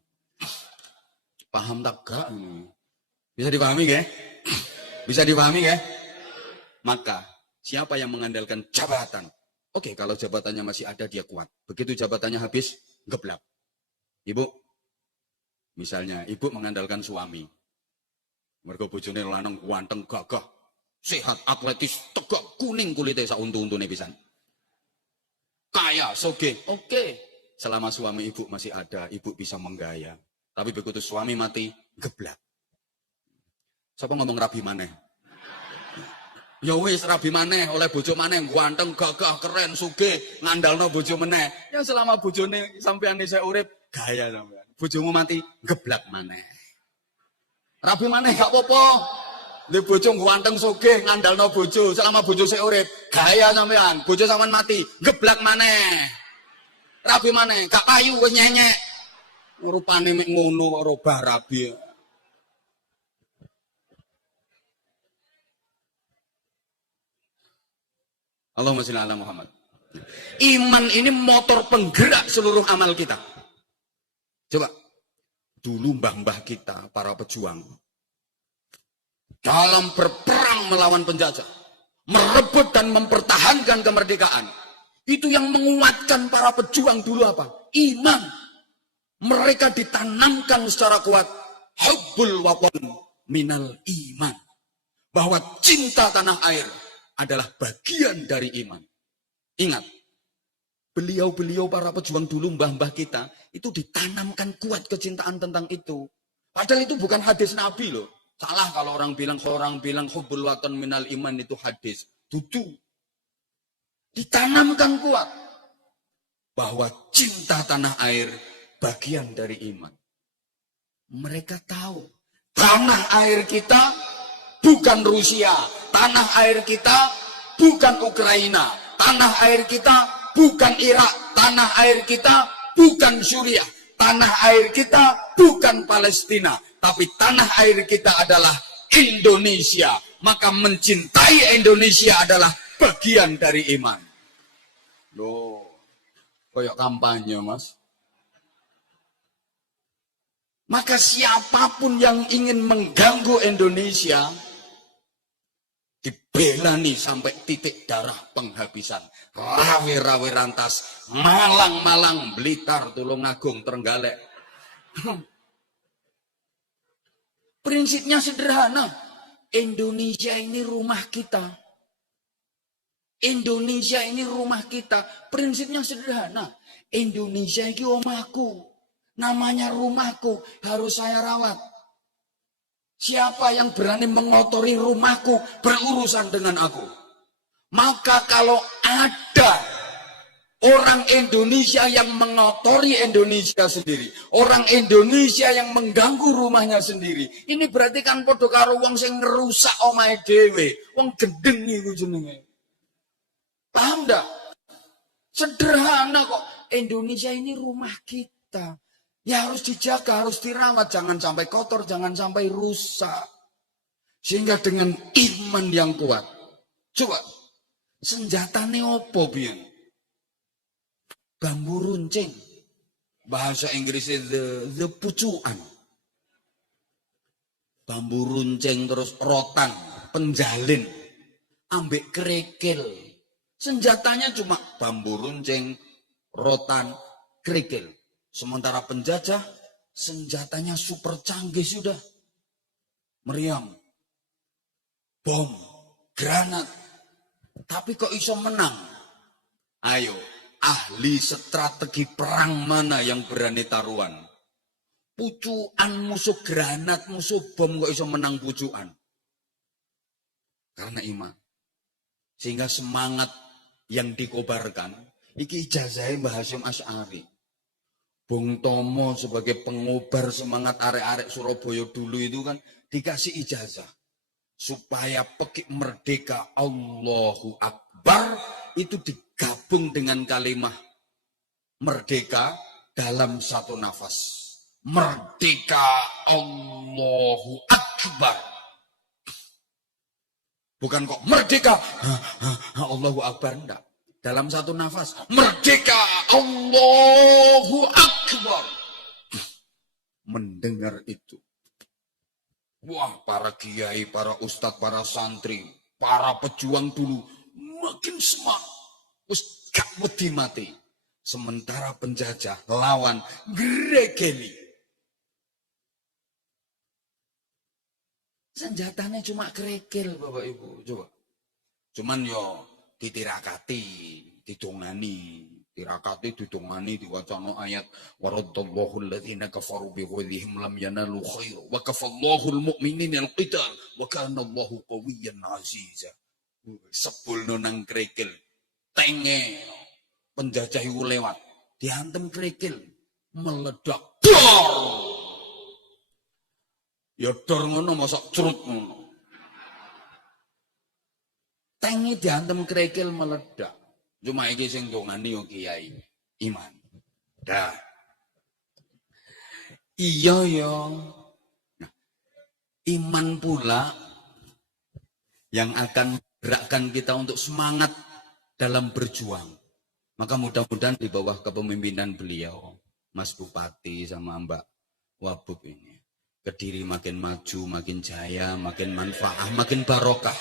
Paham tak gak? Bisa dipahami ya? Bisa dipahami ya? Maka, siapa yang mengandalkan jabatan? Oke, kalau jabatannya masih ada, dia kuat. Begitu jabatannya habis, geblak. Ibu, misalnya, ibu mengandalkan suami. Mergo bojone lanang ganteng gagah, sehat, atletis, tegak, kuning kulitnya sauntu-untune pisan. Kaya, soge. Oke. Selama suami ibu masih ada, ibu bisa menggaya. Tapi begitu suami mati, geblak. Siapa ngomong rabi maneh? Ya wis rabi maneh oleh bojo maneh ganteng gagah keren sugih ngandalno bojo meneh. Ya selama bojone sampean isih urip gaya sampean. Bojomu mati geblak maneh. Rabi maneh gak apa-apa. Dhe bojo ganteng sugih ngandalno bojo selama bojo isih urip gaya sampean. Bojo sampean mati geblak maneh. Rabi maneh gak payu wis nyenyek. Rupane mek ngono kok robah rabi. Allahumma sholli ala Muhammad. Iman ini motor penggerak seluruh amal kita. Coba, dulu mbah-mbah kita, para pejuang, dalam berperang melawan penjajah, merebut dan mempertahankan kemerdekaan, itu yang menguatkan para pejuang dulu apa? Iman. Mereka ditanamkan secara kuat, hubbul watan minal iman. Bahwa cinta tanah air adalah bagian dari iman. Ingat, beliau-beliau para pejuang dulu, mbah-mbah kita, itu ditanamkan kuat kecintaan tentang itu. Padahal itu bukan hadis Nabi loh. Salah kalau orang bilang hubbul watan minal iman itu hadis. Dudu. Ditanamkan kuat. Bahwa cinta tanah air bagian dari iman. Mereka tahu, tanah air kita bukan Rusia. Tanah air kita bukan Ukraina. Tanah air kita bukan Irak. Tanah air kita bukan Suriah. Tanah air kita bukan Palestina. Tapi tanah air kita adalah Indonesia. Maka mencintai Indonesia adalah bagian dari iman. Loh, koyok kampanye mas. Maka siapapun yang ingin mengganggu Indonesia, dibelani sampai titik darah penghabisan. Rawe-rawe rantas, Malang-Malang, Blitar, Tulungagung, Trenggalek. Prinsipnya sederhana. Indonesia ini rumah kita. Indonesia ini rumah kita. Prinsipnya sederhana. Indonesia ini omahku. Namanya rumahku. Harus saya rawat. Siapa yang berani mengotori rumahku berurusan dengan aku. Maka kalau ada orang Indonesia yang mengotori Indonesia sendiri, orang Indonesia yang mengganggu rumahnya sendiri, ini berarti kan padha karo wong sing ngerusak omahe dhewe, wong gendeng iku jenenge. Paham ndak? Sederhana kok. Indonesia ini rumah kita. Ya harus dijaga, harus dirawat. Jangan sampai kotor, jangan sampai rusak. Sehingga dengan iman yang kuat. Coba, senjatane opo biyen? Bambu runcing. Bahasa Inggrisnya the pucuan. Bambu runcing terus rotan, penjalin. Ambek kerikil. Senjatanya cuma bambu runcing, rotan, kerikil. Sementara penjajah, senjatanya super canggih sudah. Meriam, bom, granat. Tapi kok iso menang? Ayo, ahli strategi perang mana yang berani taruhan? Pucuan musuh granat, musuh bom kok iso menang pucuan? Karena iman. Sehingga semangat yang dikobarkan, iki ijazahnya Mbah Hasyim Asy'ari. Bung Tomo sebagai pengobar semangat arek-arek Surabaya dulu itu kan dikasih ijazah. Supaya pekik merdeka Allahu Akbar itu digabung dengan kalimah Merdeka dalam satu nafas. Merdeka, Allahu Akbar. Bukan kok merdeka, Allahu Akbar, enggak. Dalam satu nafas, merdeka, Allahu Akbar. Mendengar itu. Wah, para kiai, para ustadz, para santri, para pejuang dulu makin semangat. Wis gak wedi mati. Sementara penjajah lawan gregeli. Senjatanya cuma kerikil, Bapak Ibu. Coba. Cuman yo ditirakati, didongani, diwacana ayat waradallahu alladziina kafaru bighadhihim lam yanalu khair wa kafallahu almu'minina alqital wa kana Allahu qawiyyan 'aziza. Sebulno nang kerikil, tenge penjajah iku lewat, dihantem kerikil, meledak. Dor! Ya dor ngono mosok crut ngono. Tengi diantem kerikil meledak. Cuma iki sing dongani yo kiai iman. Dah. Iya yo. Nah, iman pula yang akan gerakkan kita untuk semangat dalam berjuang. Maka mudah-mudahan di bawah kepemimpinan beliau, Mas Bupati sama Mbak Wabub ini, Kediri makin maju, makin jaya, makin manfaah, makin barokah.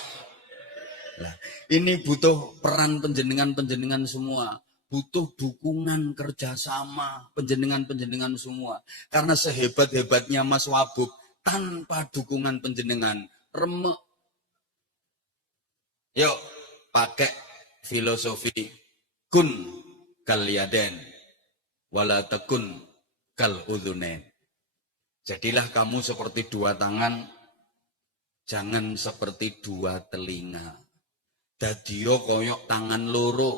Nah, ini butuh peran penjenengan semua. Butuh dukungan kerjasama penjenengan semua. Karena sehebat-hebatnya Mas Wabub, tanpa dukungan penjenengan, remek. Yuk, pakai filosofi kun kal yaden, wala takun kal udhunen. Jadilah kamu seperti dua tangan, jangan seperti dua telinga. Dadiyo koyok tangan loro,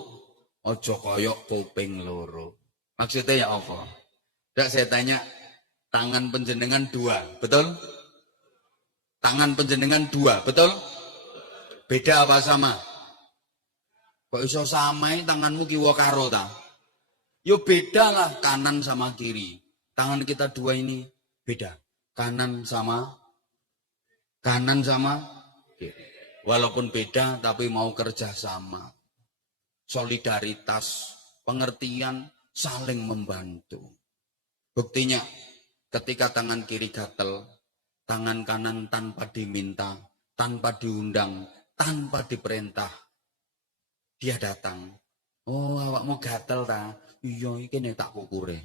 ojo koyok kuping loro. Maksudnya ya apa? Nggak, saya tanya, tangan penjenengan dua, betul? Tangan penjenengan dua, betul? Beda apa sama? Kok iso samain tanganmu kiwa karo ta? Yo beda lah kanan sama kiri. Tangan kita dua ini beda, kanan sama kiri. Walaupun beda tapi mau kerja sama, solidaritas, pengertian, saling membantu. Buktinya ketika tangan kiri gatel, tangan kanan tanpa diminta, tanpa diundang, tanpa diperintah, dia datang. Oh, awakmu gatel ta? Iya, iki nek tak kukure.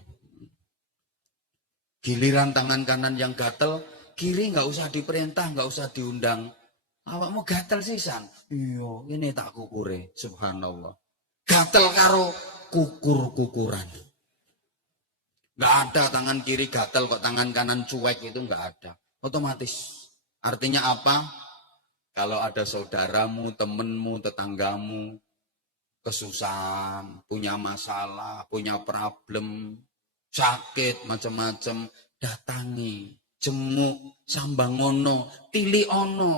Giliran tangan kanan yang gatel, kiri nggak usah diperintah, nggak usah diundang. Awakmu gatel sisan. Iya, ini tak kukure. Subhanallah. Gatel karo kukur-kukuran. Nggak ada tangan kiri gatel kok tangan kanan cuek, itu nggak ada. Otomatis. Artinya apa? Kalau ada saudaramu, temenmu, tetanggamu kesusahan, punya masalah, punya problem, sakit, macam-macam, datangi, jenguk, sambangono, tili ono.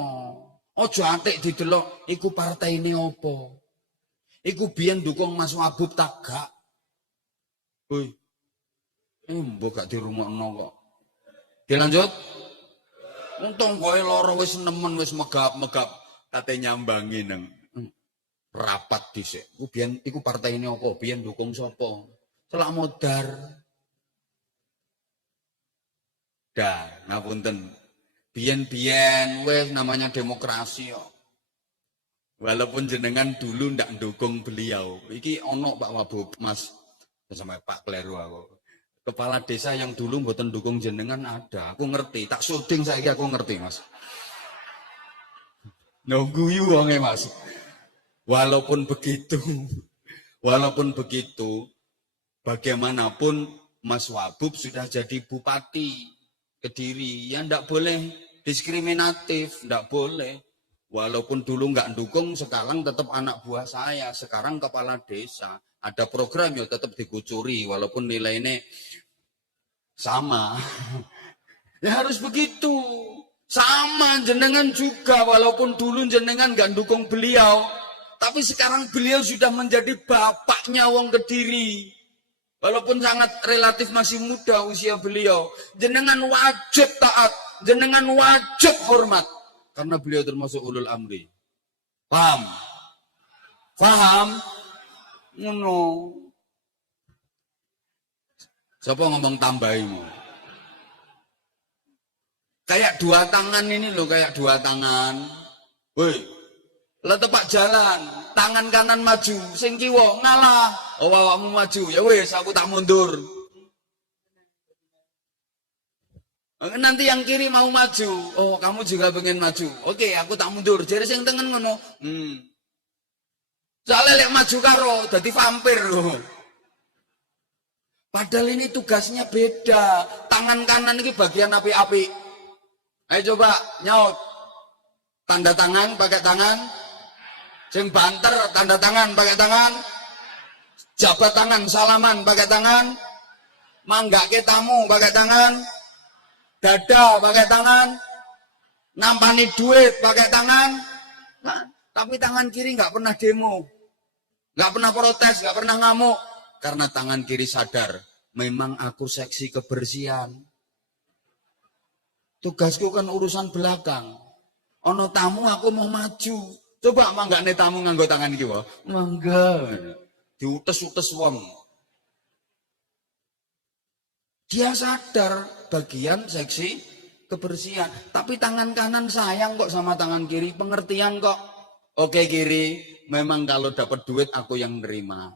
Ojo atik didelok, iku partai ini opo. Iku biyen dukung Mas Wabub tak gak. Woi, mbok gak dirungokno kok. Dilanjut. Untung kowe lara wis nemen, wis megap-megap, kate nyambangi nang rapat dhisik. Iku biyen iku partai ini opo, biyen dukung sapa? Celak modar. Dah, ngapunten. Biyen-biyen wes namanya demokrasi kok. Walaupun jenengan dulu ndak dukung beliau. Iki ono Pak Wabub, Mas, sampai Pak Kleru aku. Kepala desa yang dulu mboten dukung jenengan ada. Aku ngerti, tak syuting saiki aku ngerti, Mas. Nungguyu wonge, Mas. Walaupun begitu, bagaimanapun Mas Wabub sudah jadi bupati Kediri, ya ndak boleh diskriminatif, ndak boleh. Walaupun dulu nggak dukung, sekarang tetap anak buah saya, sekarang kepala desa. Ada program ya tetap dikucuri, walaupun nilainya sama. Ya harus begitu. Sama jenengan juga, walaupun dulu jenengan nggak dukung beliau, tapi sekarang beliau sudah menjadi bapaknya wong Kediri. Walaupun sangat relatif masih muda usia beliau, jenengan wajib taat, jenengan wajib hormat. Karena beliau termasuk ulul amri. Paham? Paham? Ngono. Siapa ngomong tambahimu? Kayak dua tangan ini loh, kayak dua tangan. Woi, lah tepak jalan, tangan kanan maju, sing kiwa ngalah. Oh, awakmu maju, ya wes aku tak mundur. Nanti yang kiri mau maju, oh kamu juga pengen maju. Oke, aku tak mundur. Jadi sing tengen ngono. Soalnya lek maju karo dadi vampir loh. Padahal ini tugasnya beda. Tangan kanan ini bagian api-api. Ayo coba nyaut. Tanda tangan pakai tangan. Sing banter tanda tangan pakai tangan. Jabat tangan salaman pakai tangan. Manggake tamu pakai tangan. Dada pakai tangan. Nampani duit pakai tangan. Nah, tapi tangan kiri nggak pernah demo. Nggak pernah protes, nggak pernah ngamuk. Karena tangan kiri sadar, memang aku seksi kebersihan. Tugasku kan urusan belakang. Ono tamu aku mau maju. Coba mangga nih tamu nganggo tangan kiwa. Mangga. Diutes-utes wong. Dia sadar bagian seksi kebersihan. Tapi tangan kanan sayang kok sama tangan kiri. Pengertian kok. Oke kiri, memang kalau dapat duit aku yang nerima.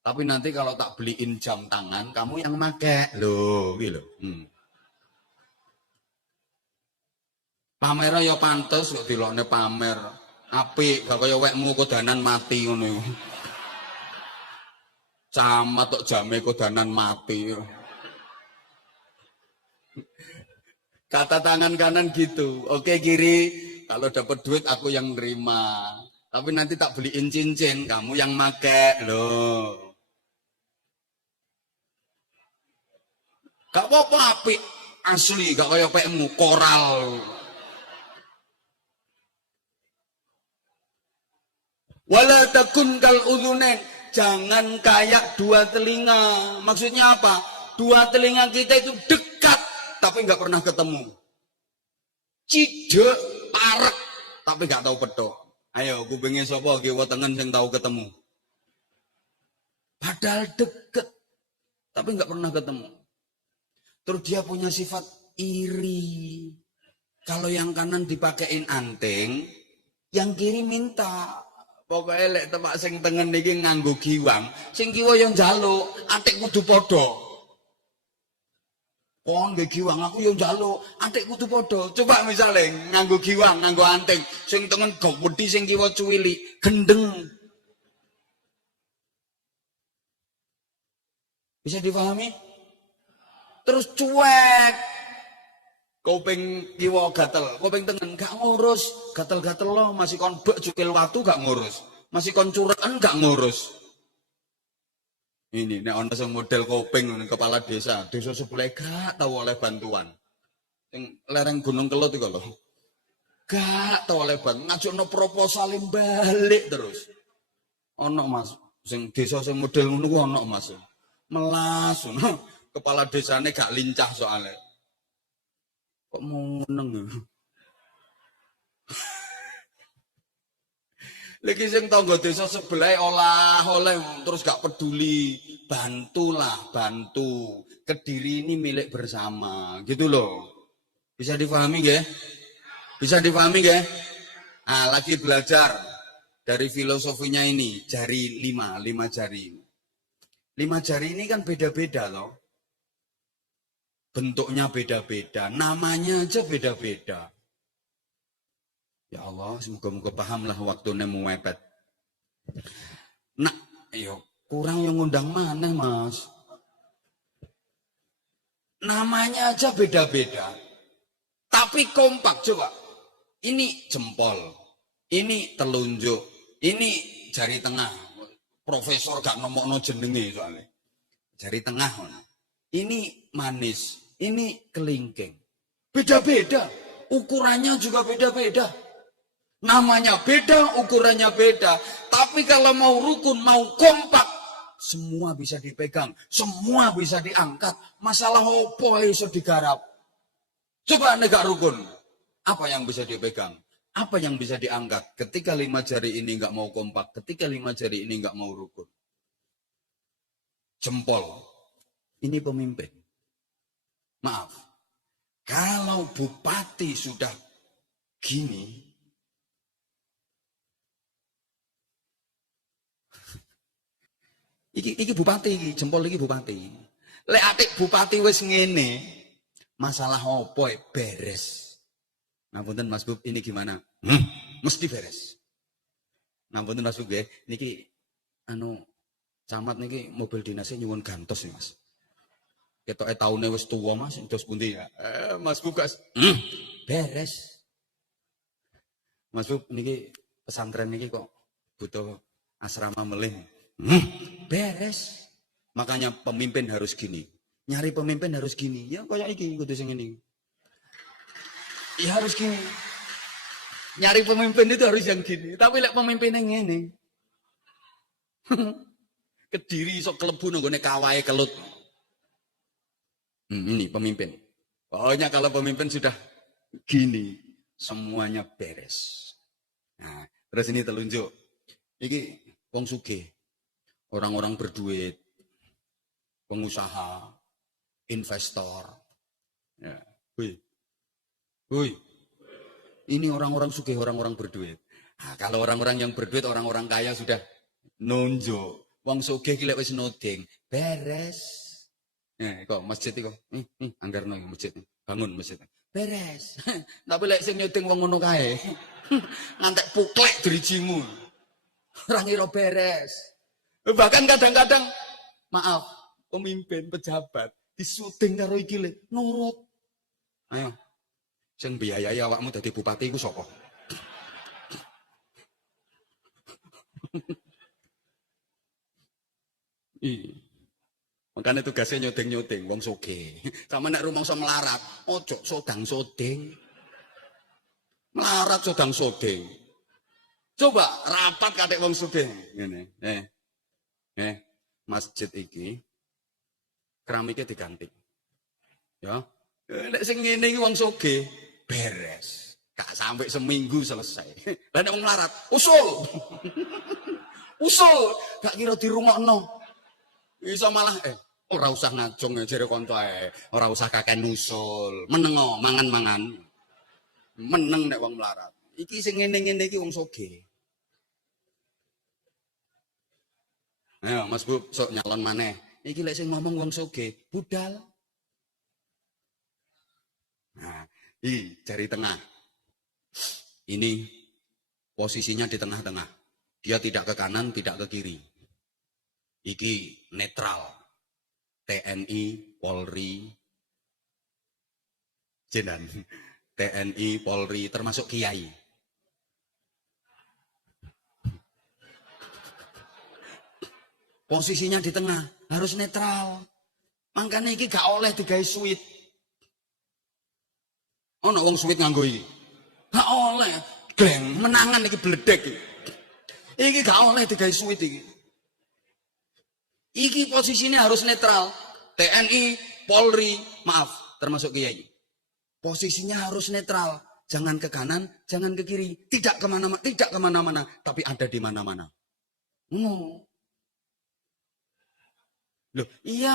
Tapi nanti kalau tak beliin jam tangan, kamu yang make. Loh, gitu. Pamer ya pantes kok dilokne pamer. Apik, gak kaya wekmu kodanan mati ngono. Camat tok jame kodanan mati. Kata tangan kanan gitu. Oke kiri, kalau dapat duit aku yang nerima. Tapi nanti tak beliin cincin, kamu yang make. Loh. Gak apa-apa apik asli, gak kaya pekmu koral. Wala takun kal udhunain, jangan kayak dua telinga. Maksudnya apa? Dua telinga kita itu dekat tapi nggak pernah ketemu. Cidek, parek tapi nggak tahu petok. Ayo, kupingnya sapa kiwa tengen sing tahu ketemu. Padahal deket tapi nggak pernah ketemu. Terus dia punya sifat iri. Kalau yang kanan dipakein anting, yang kiri minta. Pokoknya lek tepak sing tengen iki nganggo giwang, sing kiwa yang njaluk, atik kudu padha. Kon nggih giwang, aku yang njaluk, atik kudu padha. Coba misale nganggo giwang, nganggo anting, sing tengen gawedhi sing kiwa cuwili, gendeng. Bisa dipahami? Terus cuek. Kuping kiwa gatel, kuping tengen gak ngurus, gatel-gatel lo masih kon bek cukil watu gak ngurus, masih kon curekan gak ngurus. Ini nek ana sing model kuping kepala desa sebelah gak tahu oleh bantuan. Sing lereng Gunung Kelut iku lho. Gak tahu oleh bantuan, ngajukno proposal balik terus. Ono Mas, sing desa sing model ngono ku ono Mas. Melas, kepala desane gak lincah soalnya. Kok meneng. Lagi sing tangga desa sebelah olah oleh terus gak peduli, bantulah, bantu. Kediri ini milik bersama, gitu loh. Bisa difahami nggih? Bisa difahami nggih? Ah, lagi belajar dari filosofinya ini, jari 5 jari. 5 jari ini kan beda-beda loh. Bentuknya beda-beda, namanya aja beda-beda. Ya Allah, semoga-moga paham lah waktunya mau mepet. Nah, yo kurang yang ngundang mana Mas? Namanya aja beda-beda. Tapi kompak coba. Ini jempol, ini telunjuk, ini jari tengah. Profesor gak nomokno jenenge soalnya. Jari tengah. Ini manis, ini kelingking. Beda-beda, ukurannya juga beda-beda. Namanya beda, ukurannya beda. Tapi kalau mau rukun, mau kompak, semua bisa dipegang, semua bisa diangkat. Masalah opo iso digarap. Coba negak rukun. Apa yang bisa dipegang? Apa yang bisa diangkat? Ketika 5 jari ini nggak mau kompak, ketika 5 jari ini nggak mau rukun. Jempol. Ini pemimpin. Maaf. Kalau bupati sudah gini, iki bupati, jempol iki bupati. Lek atik bupati wis ngene, masalah opo beres. Ngapunten Mas Bub, ini gimana? Mesti beres. Ngapunten Mas Bub nggih, niki camat niki mobil dinasnya nyuwun gantos nih Mas. Ketoke taune wis tuwa Mas, dos pundi ya? Mas Bub gas. Beres. Mas Bub niki pesantren niki kok butuh asrama melih. Beres. Makanya pemimpin harus gini. Nyari pemimpin harus gini. Ya kayak iki kudu sing ngene. Ya harus gini. Nyari pemimpin itu harus yang gini. Tapi lek pemimpin yang ngene. Kediri iso klebu nggone kawahe kelut. Ini pemimpin. Pokoknya kalau pemimpin sudah gini, semuanya beres. Nah, terus ini telunjuk. Iki wong sugih. Orang-orang berduit, pengusaha, investor. Ya, Hui. Ini orang-orang sugih, orang-orang berduit. Nah, kalau orang-orang yang berduit, orang-orang kaya sudah nunjuk. Wong sugih ki lek wis noding, beres. Kok masjid iki kok. Anggarno masjid. Bangun masjid. Beres. Tapi lek sing nyuting wong ngono kae. Ngantek puklek dirijimu. Ora ngira beres. Bahkan kadang-kadang, maaf, pemimpin, pejabat, disuting karo iki le, nurut. Ayo, sing biayai awakmu dadi bupati iku sapa? Makanya tugasnya nyuting-nyuting, wong sugih. Sama nek rumangsa melarat, ojo sodang soding. Melarat sodang soding. Coba rapat kadek wong sugih. Ngene, masjid iki keramiknya diganti. Ya. Nek sing ngene iki wong sugih beres. Gak sampai seminggu selesai. Lah nek wong melarat, usul. Usul, gak kira dirungokno. Iso malah ora usah ngajong jere kanca ae. Ora usah kakek nusul. Menengo, mangan-mangan. Meneng nek wong melarat. Iki sing ngene-ngene iki wong sugih. Ayo Mas Bu, sok nyalon maneh. Iki lek sing ngomong wong sugih, budal. Nah, jari tengah. Ini posisinya di tengah-tengah. Dia tidak ke kanan, tidak ke kiri. Iki netral. TNI, Polri, Jenan. TNI, Polri, termasuk Kiai. Posisinya di tengah, harus netral. Makanya iki gak oleh digawe suit. Ono wong suit nganggo iki. Gak oleh. Gleng, menangan iki bledek iki. Iki gak oleh digawe suit iki. Iki posisinya harus netral. TNI, Polri, maaf, termasuk Kiai. Posisinya harus netral. Jangan ke kanan, jangan ke kiri. Tidak kemana-mana, tapi ada di mana-mana. Loh, iya.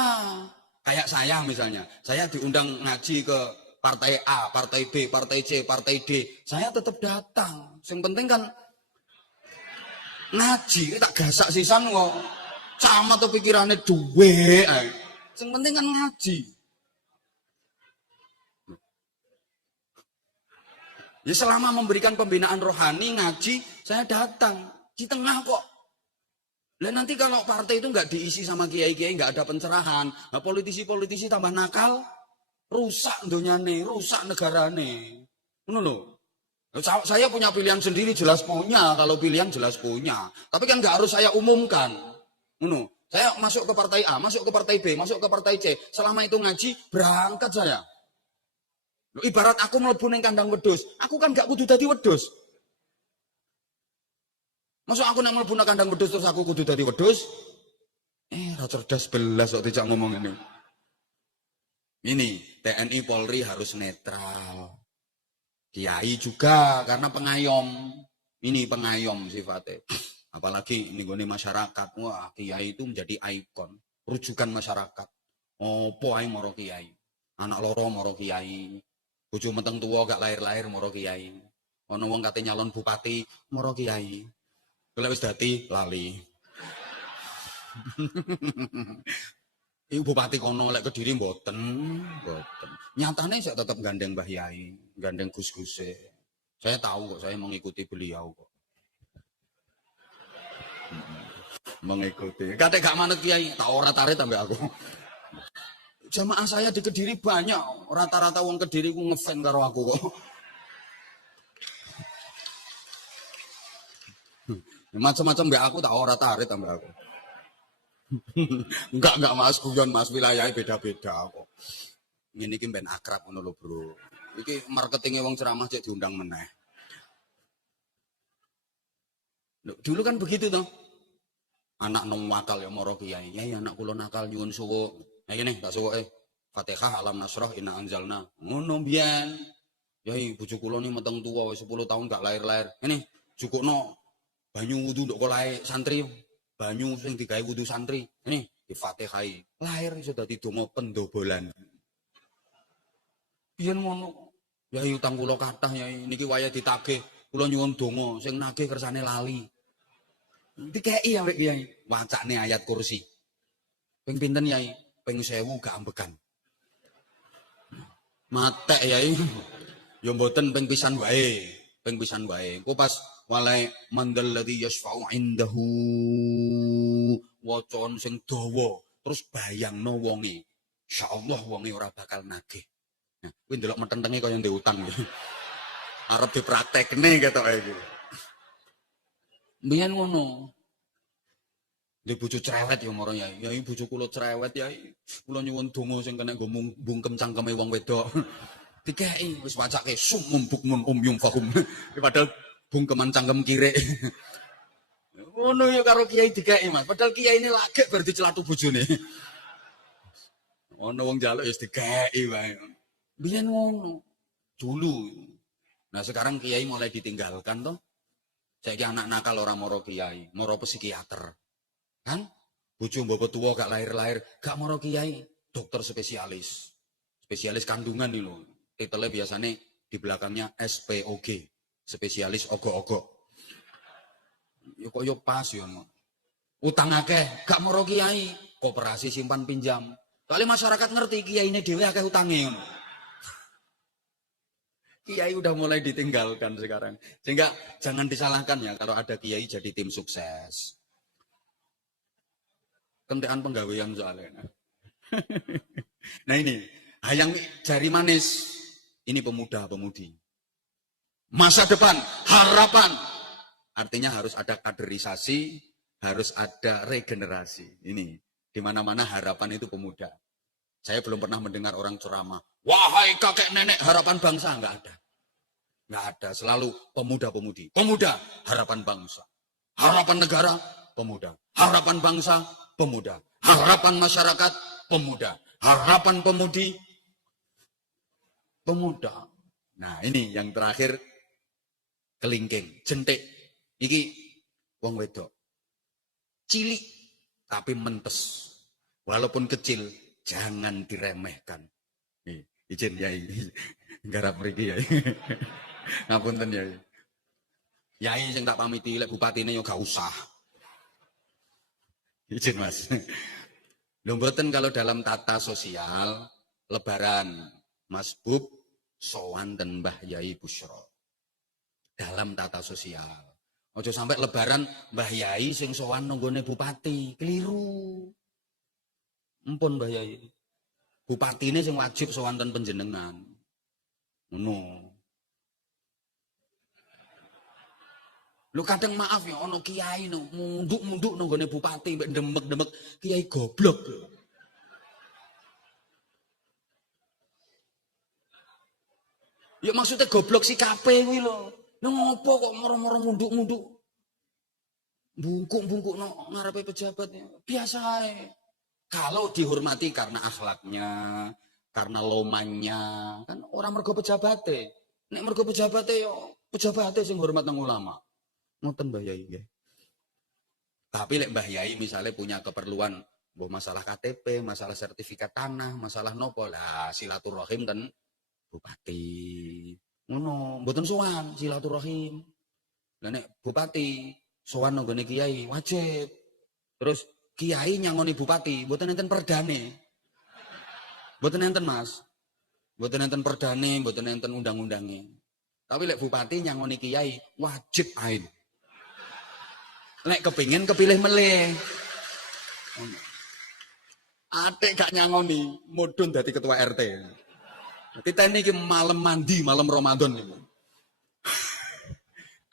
Kayak saya misalnya. Saya diundang ngaji ke partai A, partai B, partai C, partai D. Saya tetap datang. Yang penting kan ngaji. Tak gasak sisan kok. Sama tuh pikirannya duwe. Yang penting kan ngaji. Ya selama memberikan pembinaan rohani, ngaji, saya datang. Di tengah kok. Lah nanti kalau partai itu nggak diisi sama kiai-kiai, nggak ada pencerahan, nah politisi-politisi tambah nakal, rusak donyane, rusak negarane. Ngono lho. Saya punya pilihan sendiri, jelas punya. Kalau pilihan jelas punya. Tapi kan nggak harus saya umumkan. Ngono. Saya masuk ke partai A, masuk ke partai B, masuk ke partai C. Selama itu ngaji, berangkat saya. Loh, ibarat aku mlebu ning kandang wedhus, aku kan nggak kudu dadi wedhus. Masuk aku nak mlebu nang kandang wedhus terus aku kudu dadi wedhus? Ra cerdas belas kok tidak ngomong ini. Ini TNI Polri harus netral. Kiai juga karena pengayom. Ini pengayom sifatnya. Apalagi ini gue masyarakat. Wah, kiai itu menjadi ikon, rujukan masyarakat. Opo ae moro kiai. Anak loro moro kiai. Bojo meteng tuwa gak lahir-lahir moro kiai. Ono wong kate nyalon bupati moro kiai. Lek wis dadi lali. Iku bupati kono lek Kediri mboten. Nyatane saya tetap gandeng Mbah Yai, gandeng Gus-Guse. Saya tahu kok, saya mengikuti beliau kok. Mengikuti. Kadek gak manut Kiai, tak ora tarik tambah aku. Jamaah saya di Kediri banyak, rata-rata wong Kediri ku ngefan karo aku kok. Macam-macam mbak aku tak ora tarik tambah aku. Enggak Mas, guyon Mas, wilayahnya beda-beda kok. Ini iki ben akrab ngono lho, Bro. Iki marketingnya wong ceramah cek diundang meneh. Dulu kan begitu toh. Anak nong nakal ya moro kiai. Ya anak kula nakal nyuwun suwuk. Nah gini, tak suwuke. Fatihah alam nasrah inna anzalna. Ngono mbiyen. Yai bojo kula ni meteng tuwa wis 10 tahun gak lahir-lahir. Ini jukukno banyu wudu nduk kolae santri. Banyu sing digawe wudu santri. Ini difatihai. Lahir iso dadi donga pendobolan. Biyen ngono. Yai utang kula kathah yai niki wayah ditagih. Kula nyuwun donga sing nagih kersane lali. Dikei ambek Kiai. Wacane ayat kursi. Ping pinten Yai? Ping 1000 gak ambekan. Matek Yai. Ya mboten ping pisan wae. Ping pisan wae. Ku pas walai mandal ladzi yasfa'u indahu wacan sing dawa terus bayangno wonge. Insyaallah wonge ora bakal nagih. Nah, kuwi ndelok metentenge kaya ndek utang. Arep dipraktekne ketoke iki. Mbiyen ngono. Ndek bojo cerewet ya moro Yai. Yai bojo kula cerewet Yai. Kula nyuwun donga sing kena nggo mbungkem cangkeme wong wedok. Dikeki wis wacake sumum bukmun umyum fahum. Padahal bungkeman cangkem kire. Ngono ya karo kiai dikeki Mas. Padahal kiai ini lagek bar dicelatu bojone. Ono wong njaluk ya dikeki wae. Biyen ngono. Dulu. Nah sekarang kiai mulai ditinggalkan toh. Saiki anak nakal ora moro kiai, moro psikiater. Kan? Bojo mbok tuwa gak lahir-lahir, gak moro kiai, dokter spesialis. Spesialis kandungan nih lho. Titelnya biasanya di belakangnya SPOG, spesialis ogok-ogok. Ya kok yo pas yo. Utang akeh, gak moro kiai, koperasi simpan pinjam. Kali masyarakat ngerti kiai ini dhewe akeh utange ngono. Kiai udah mulai ditinggalkan sekarang. Sehingga jangan disalahkan ya kalau ada kiai jadi tim sukses. Kentekan penggawean soalnya. Nah ini, yang jari manis. Ini pemuda-pemudi. Masa depan, harapan. Artinya harus ada kaderisasi, harus ada regenerasi. Ini, di mana-mana harapan itu pemuda. Saya belum pernah mendengar orang ceramah. Wahai kakek nenek harapan bangsa. Enggak ada. Enggak ada. Selalu pemuda-pemudi. Pemuda, harapan bangsa. Harapan negara, pemuda. Harapan bangsa, pemuda. Harapan masyarakat, pemuda. Harapan pemudi, pemuda. Nah ini yang terakhir, kelingking, jentik. Iki wong wedok. Cilik, tapi mentes. Walaupun kecil, jangan diremehkan. Nih, izin Yai. Garap mriki Yai. Ngapunten Yai. Yai sing tak pamiti lek bupatine yo gak usah. Izin Mas. Lho mboten kalau dalam tata sosial lebaran Mas Bub sowan ten Mbah Yai Busyra. Dalam tata sosial. Ojo sampai lebaran Mbah Yai sing sowan nanggone bupati, keliru. Empun Mbah Yai. Bupatine sing wajib sowan ten panjenengan. Ngono. Lu kadang maaf ya ono kiai no munduk-munduk nanggone bupati mbek demek-demek kiai goblok. Ya maksudnya goblok si KP kuwi lho. Lho ngopo kok moro-moro munduk-munduk? bungkuk-bungkuk no ngarepe pejabatnya. Biasa ae. Kalau dihormati karena akhlaknya, karena lomannya, kan orang mergo pejabate. Nek mergo pejabate yo pejabate sing hormat nang ulama. Ngoten Mbah Yai nggih. Tapi lek Mbah Yai misalnya punya keperluan mbah masalah KTP, masalah sertifikat tanah, masalah nopo lah silaturahim kan bupati. Ngono, mboten sowan silaturahim. Lah nek bupati sowan nang gone kiai wajib. Terus kiai nyangoni bupati, mboten enten perdane. Mboten enten Mas. Mboten enten perdane, mboten enten undang-undange. Tapi lek bupati nyangoni kiai wajib ain. Lek kepingin kepilih meleh. Atik gak nyangoni, mudhun dadi ketua RT. Kita ini malam mandi, malam Ramadan niku.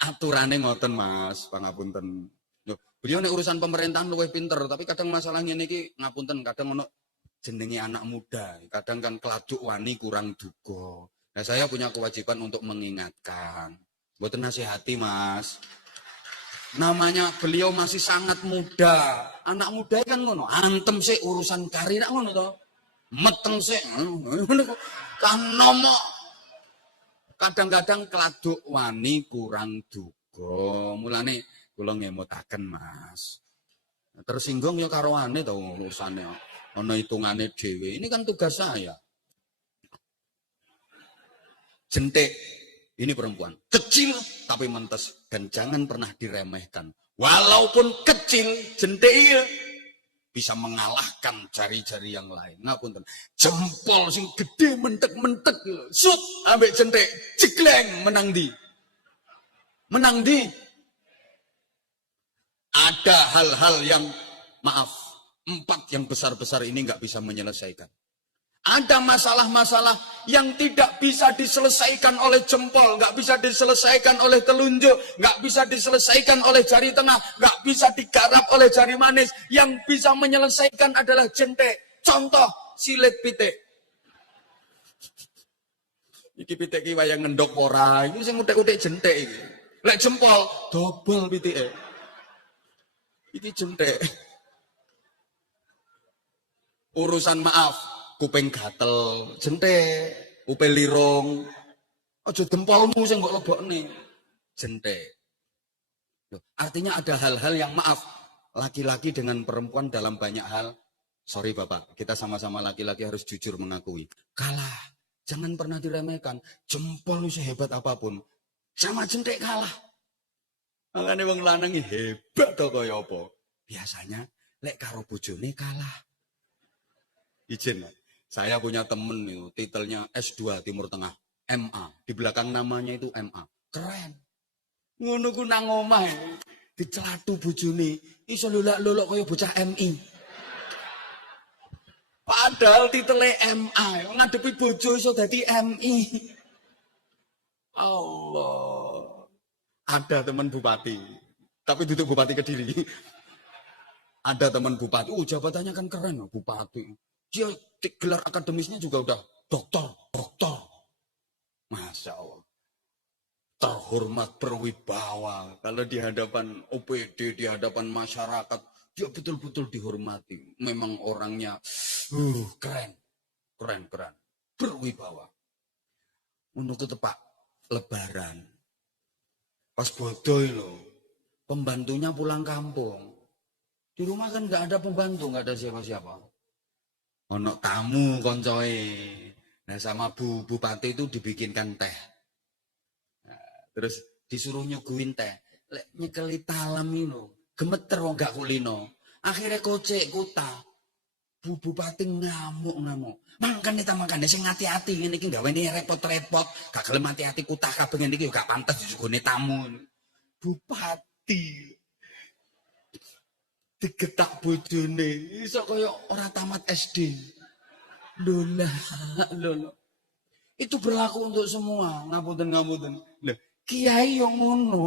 Aturane ngoten Mas, pangapunten. Loh, beliau nek urusan pemerintahan luwih pinter, tapi kadang masalahnya niki ngapunten, kadang ono jenenge anak muda, kadang kan keladuk wani kurang duga. Nah, saya punya kewajiban untuk mengingatkan. Mboten nasihati Mas. Namanya beliau masih sangat muda. Anak muda kan ngono, antem sih urusan karir ngono to. Meteng sih. Kan nomok. Kadang-kadang keladuk wani kurang duga. Mulane kula ngemutaken Mas. Tersinggung ya karo ane to urusane. Ana hitungane dhewe. Ini kan tugas saya. Jentik. Ini perempuan kecil tapi mentes dan jangan pernah diremehkan. Walaupun kecil, jentik iya bisa mengalahkan jari-jari yang lain. Ngapunten, jempol sing gede mentek-mentek, sut ambek jentik, jegleng menang di. Menang di. Ada hal-hal yang maaf, 4 yang besar-besar ini nggak bisa menyelesaikan. Ada masalah-masalah yang tidak bisa diselesaikan oleh jempol, nggak bisa diselesaikan oleh telunjuk, nggak bisa diselesaikan oleh jari tengah, nggak bisa digarap oleh jari manis. Yang bisa menyelesaikan adalah jentik. Contoh, silet pitik. Iki pitik ki wayang ngendok ora, iki sing utek-utek jentik iki. Lek jempol dobel pitike. Iki jentik. Urusan maaf. Kuping gatel, jentik, upel lirung, aja dempolmu sing mbok lebokne, jentik. Artinya ada hal-hal yang maaf, laki-laki dengan perempuan dalam banyak hal, sorry Bapak, kita sama-sama laki-laki harus jujur mengakui, kalah, jangan pernah diremehkan, jempol sehebat apapun, sama jentik kalah. Makanya wong lanang hebat to kaya apa? Biasanya lek karo bojone kalah. Izin, saya punya temen itu, titelnya S2 Timur Tengah, MA. Di belakang namanya itu MA. Keren. Ngono ku nang omah, dicelatu bojone, iso lolak-lolok kaya bocah MI. Padahal titelnya MA, ngadepi bojo iso dadi MI. Allah. Ada teman bupati, tapi duduk bupati Kediri. Ada teman bupati, jabatannya kan keren bupati. Dia gelar akademisnya juga udah doktor. Masya Allah. Terhormat berwibawa. Kalau di hadapan OPD, di hadapan masyarakat, dia betul-betul dihormati. Memang orangnya keren. Berwibawa. Untuk tepak lebaran. Pas bodoh loh. Pembantunya pulang kampung. Di rumah kan nggak ada pembantu, nggak ada siapa-siapa. Ono tamu koncoe. Nah sama bupati itu dibikinkan teh. Nah, terus disuruh nyuguhin teh. Lek nyekeli talam ini gemeter wong gak kulino. Akhirnya kocek kuta. Bupati ngamuk. Makane sing hati-hati ngene iki gaweni repot-repot. Gak gelem hati-hati kuta kabeh ngene iki gak pantes disuguhne tamu. Bupati digetak bojone iso kaya ora tamat SD. Lola. Itu berlaku untuk semua. Ngapunten. Lah, kiai yang ngono.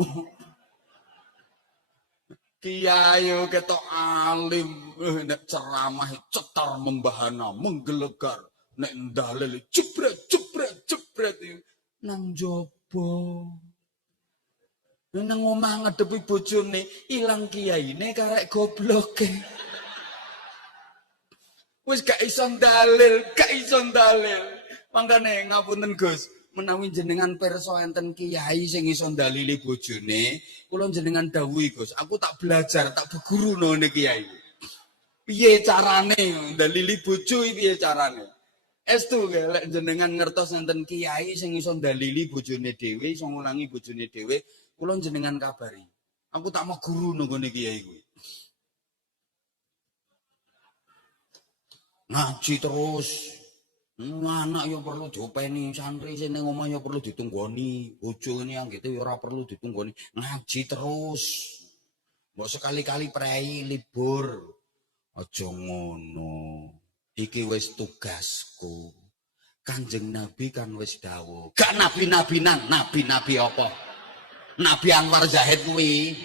Kiai ketok alim, nek ceramah cetar membahana, menggelegar, nek dalil jebret nang jopo. Nang omah ngadepi bojone, ilang kiyaine karek gobloke. Wis gak iso dalil, gak iso dalil. Mangkane ngapunten Gus, menawi jenengan pirsa enten kiai sing iso dalili bojone, kula jenengan dawuhi Gus, aku tak belajar, tak beguruno ne kiai. Piye carane dalili bojo piye carane? Estu lek jenengan ngertos enten kiai sing iso dalili bojone dhewe, iso ngulangi bojone dhewe, kula jenengan kabari. Aku tak mau guru nggone kiai kuwi. Ngaji terus. Anak yo perlu diopeni, santri sing ning omah yo perlu ditunggoni, bojo ini anggite yo ora perlu ditunggoni. Ngaji terus. Mbok sekali-kali prei libur. Aja ngono. Iki wis tugasku. Kanjeng Nabi kan wis dawuh. Gak nabi-nabinan, nabi-nabi apa? Nabi Anwar Zahid kuwi.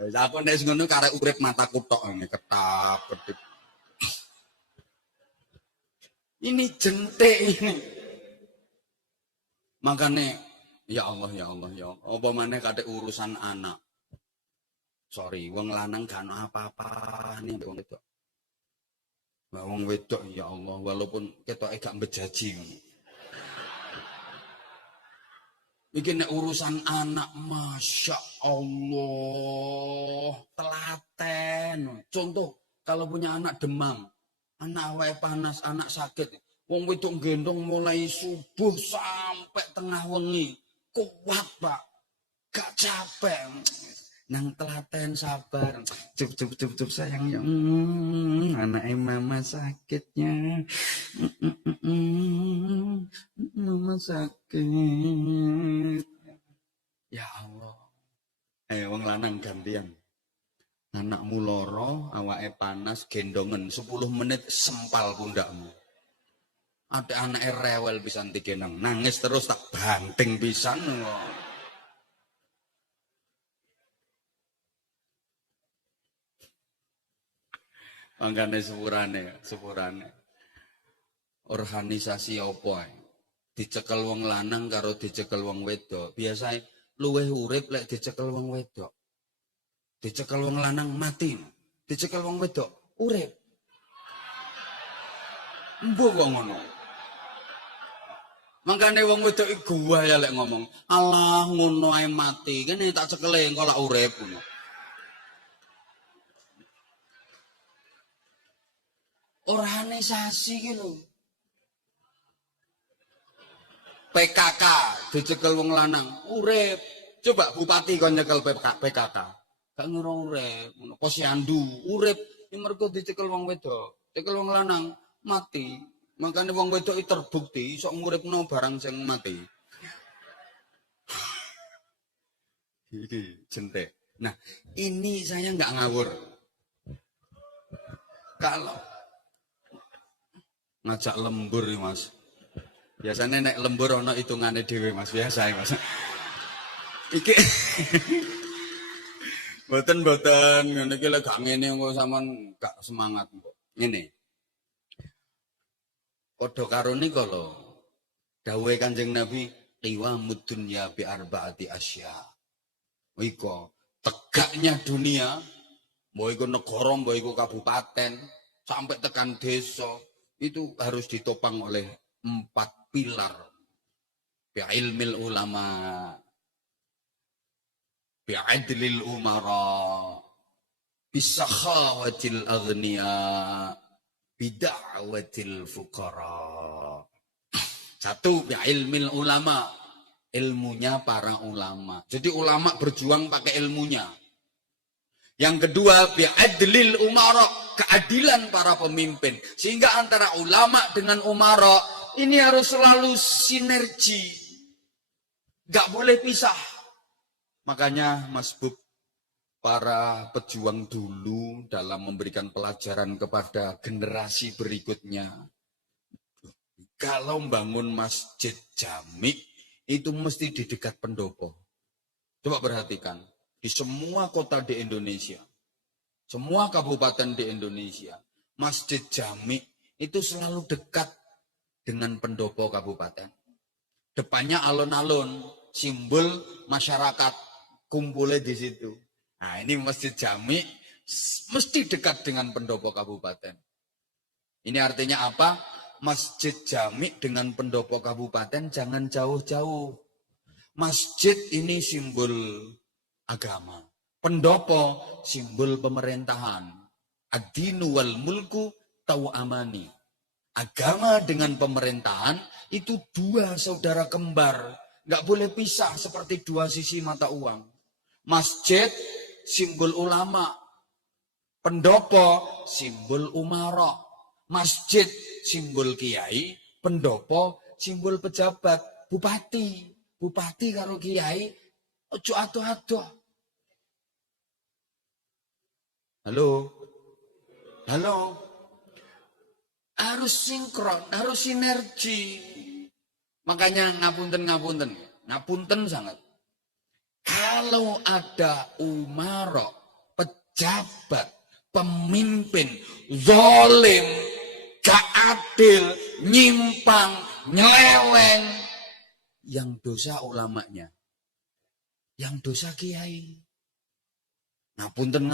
Wis aku nek ngono karek urip mataku tok ngene ketap-ketip. Ini jentik ini. Makanya, ya Allah, ya Allah, ya Allah. Apa maneh kate urusan anak. Sorry, wong lanang gak ono apa-apa nih wong wedok. Lah wong wedok ya Allah, walaupun ketoke gak bejaji ngono. Iki nek urusan anak, Masya Allah, telaten. Contoh, kalau punya anak demam, anak awake panas, anak sakit, wong wedok gendong mulai subuh sampai tengah wengi. Kuat, Pak. Gak capek. Nang telaten sabar. Cup sayangnya. Anaknya mama sakitnya. Mama sakit. Ya Allah. Wong lanang gantian. Anakmu loro, awake panas, gendongen 10 menit sempal pundakmu. Ada anak rewel pisan digendong, nangis terus tak banting pisan. Mangkane sepurane. Organisasi apa ae? Dicekel wong lanang karo dicekel wong wedok. Biasane luweh urip lek dicekel wong wedok. Dicekel wong lanang mati. Dicekel wong wedok urip. Mbok kok ngono. Mangkane wong wedok iku ya lek ngomong, "Allah ngono ae mati, kene tak cekele engko lak urip." Ngono. Organisasi ki lho. PKK dicekel wong lanang urip. Coba bupati kon nyekel PKK. Gak ngurung urip, posyandu urip, ini mergo dicekel wong wedok, cekel wong lanang mati. Makanya wong wedok itu terbukti sok nguripno barang sing mati. Ini jentek. Nah, ini saya nggak ngawur. Kalau ngajak lembur nih Mas. Biasanya nek lembur ono hitungane dhewe Mas, biasa Mas. Iki Boten ngene iki lek gak ngene kok sampean gak semangat kok. Ngene. Padha karo nika lho. Dawuhe Kanjeng Nabi, "Qiwamud dunya bi arba'ati asya." Iko tegaknya dunia, mbok iku negara, mbok iku kabupaten, sampai tekan desa, itu harus ditopang oleh 4 pilar. Bi ilmil ulama, bi'adlil umara, bisakhawatil aghniya, bida'watil fuqara. Satu, bi'ilmil ulama, ilmunya para ulama. Jadi ulama berjuang pakai ilmunya. Yang kedua, bi'adlil umara, keadilan para pemimpin. Sehingga antara ulama dengan umara ini harus selalu sinergi. Gak boleh pisah. Makanya Mas Bub, para pejuang dulu dalam memberikan pelajaran kepada generasi berikutnya. Kalau membangun masjid jami, itu mesti di dekat pendopo. Coba perhatikan, di semua kota di Indonesia, semua kabupaten di Indonesia, masjid jami itu selalu dekat dengan pendopo kabupaten. Depannya alun-alun, simbol masyarakat kumpulnya di situ. Nah, ini Masjid Jami mesti dekat dengan pendopo kabupaten. Ini artinya apa? Masjid Jami dengan pendopo kabupaten jangan jauh-jauh. Masjid ini simbol agama. Pendopo simbol pemerintahan. Ad-dinu wal mulku tau'amani. Agama dengan pemerintahan itu dua saudara kembar. Nggak boleh pisah seperti dua sisi mata uang. Masjid simbol ulama. Pendopo simbol umara. Masjid simbol kiai. Pendopo simbol pejabat. Bupati. Bupati karo kiai ojo adoh-adoh. Halo. Halo. Harus sinkron, harus sinergi. Makanya ngapunten sangat. Kalau ada umaro, pejabat, pemimpin, zalim, gak adil, nyimpang, nyeleweng, yang dosa ulamanya, yang dosa kiai. Ngapunten.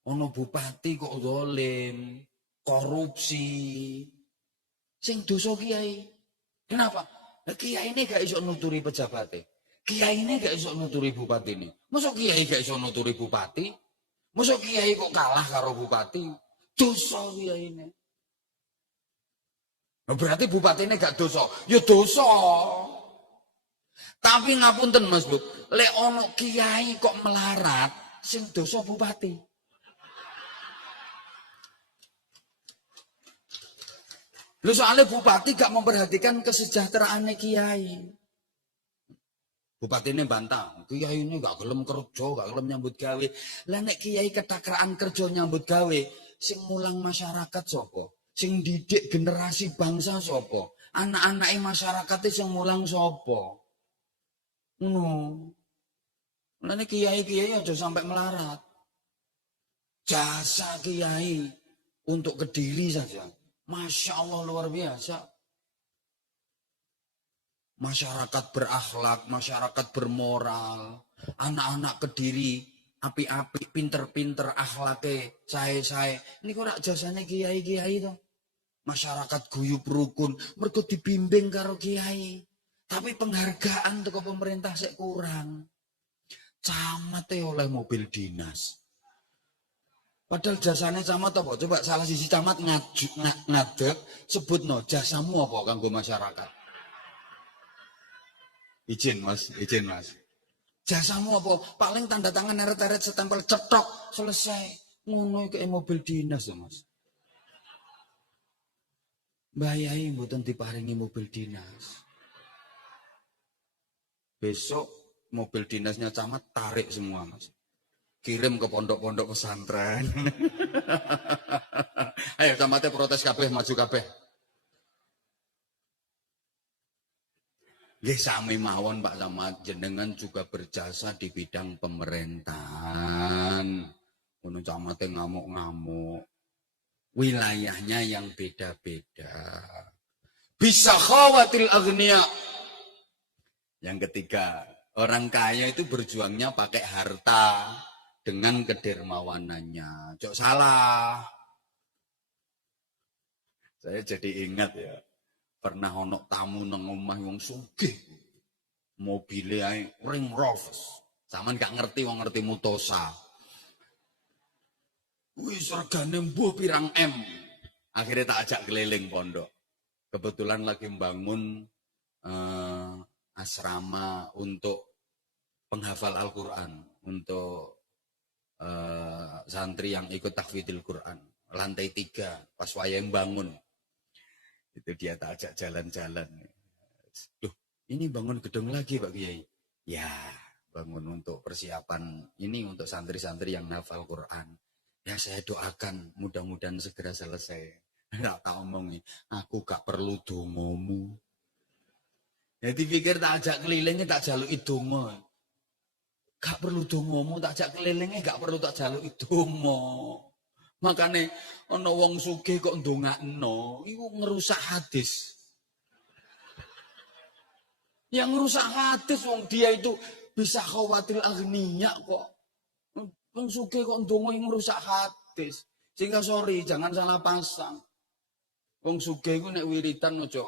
Ono bupati kok zalim, korupsi, sing dosa kiai. Kenapa? Nah, kiai ini gak iso nuturi pejabatnya. Kiai ini gak iso nuturi bupati ini. Masuk kiai gak iso nuturi bupati? Masuk kiai kok kalah karo bupati? Dosa kiai ini. Nah, berarti bupati ini gak dosa. Ya dosa. Tapi ngapunten Mas Bu, lek ono kiai kok melarat, sing dosa bupati. Lu soalnya bupati gak memperhatikan kesejahteraan kiai. Bupati ini bantah, kiai ini gak gelem kerja, gak gelem nyambut gawe. Lah nek kiai ketakraan kerja nyambut gawe, sing mulang masyarakat sopo? Sing didik generasi bangsa sopo? Anak-anake masyarakat sing mulang sopo? Lah nek kiai-kiai aja sampai melarat. Jasa kiai untuk Kediri saja. Masya Allah luar biasa. Masyarakat berakhlak, masyarakat bermoral. Anak-anak Kediri, api-api, pinter-pinter akhlaknya, sae-sae. Ini kok jasanya kiai-kiai toh. Masyarakat guyub rukun, mergo dibimbing karo kiai. Tapi penghargaan ke pemerintah sik kurang. Camat oleh mobil dinas. Padahal jasanya camat apa? Coba salah sisi camat ngadeg sebut no jasamu apa kanggo masyarakat. Izin mas. Jasamu apa? Paling tanda tangan neret-neret setempel cetok selesai. Ngono iki mobil dinas to mas. Mbah Yai mboten diparingi mobil dinas. Besok mobil dinasnya camat tarik semua mas. Kirim ke pondok-pondok pesantren. Ayo camatnya protes kabeh, maju kabeh. Nggih sami mawon Pak Camat, jenengan juga berjasa di bidang pemerintahan. Ono camate ngamuk-ngamuk. Wilayahnya yang beda-beda. Bisa khawatil agniya. Yang ketiga, orang kaya itu berjuangnya pakai harta dengan kedermawanannya. Cok salah. Saya jadi ingat ya. Pernah ono tamu nang omah wong sugih. Mobile ae Ring Rolls. Saman gak ngerti wong ngerti Mutosa. Wis regane mbuh pirang M. Akhirnya tak ajak keliling pondok. Kebetulan lagi membangun asrama untuk penghafal Al-Quran. Untuk santri yang ikut tahfidzul Quran. Lantai 3 pas wayang bangun. Itu dia tak ajak jalan-jalan. Loh, ini bangun gedung lagi Pak Kiai. Ya, bangun untuk persiapan ini untuk santri-santri yang hafal Quran. Ya saya doakan mudah-mudahan segera selesai. Nggak tak omong nih, aku gak perlu dongomu. Ya dipikir tak ajak kelilingnya tak jaluk dongo. Gak perlu dongomu, tak ajak kelilingnya gak perlu tak jaluk dongo. Makanya ana wong sugih kok ndongakno, iku ngerusak hadis. Yang ngerusak hadis wong dia itu Bisa khawatir agniya kok. Wong sugih kok ndonga ngrusak hadis. Sehingga sorry, jangan salah pasang. Wong sugih iku nek wiridan aja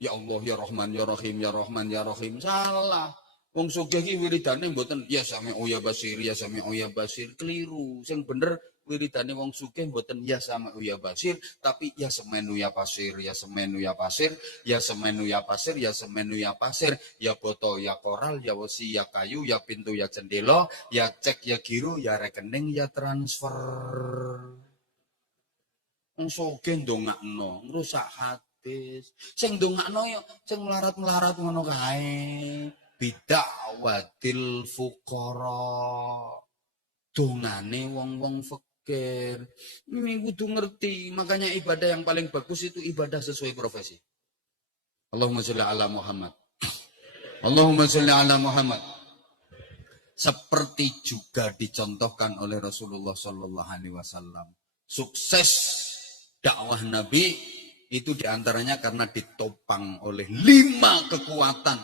ya Allah ya Rahman ya Rahim ya Rahman ya Rahim. Salah. Wong sugih iki wiridane mboten ya Sami'u ya Basir ya Sami'u ya Basir. Keliru. Sing bener wiridane wong sugih mboten ya Sami'u ya Basir, tapi ya Semenu ya Pasir, ya Semenu ya Pasir, ya Semenu ya Pasir, ya Semenu ya Pasir, ya Boto ya Koral, ya Wesi ya Kayu, ya Pintu ya Jendela, ya Cek ya Giro, ya Rekening ya Transfer. Wong sugih ndongakno ngrusak hadis. Sing ndongakno ya sing melarat-melarat ngono kae. Bid'awatil fuqara. Dongane wong-wong fakir. Ini kudu ngerti. Makanya ibadah yang paling bagus itu ibadah sesuai profesi. Allahumma sholli ala Muhammad. Allahumma sholli ala Muhammad. Seperti juga dicontohkan oleh Rasulullah sallallahu alaihi wasallam. Sukses dakwah Nabi itu diantaranya karena ditopang oleh 5 kekuatan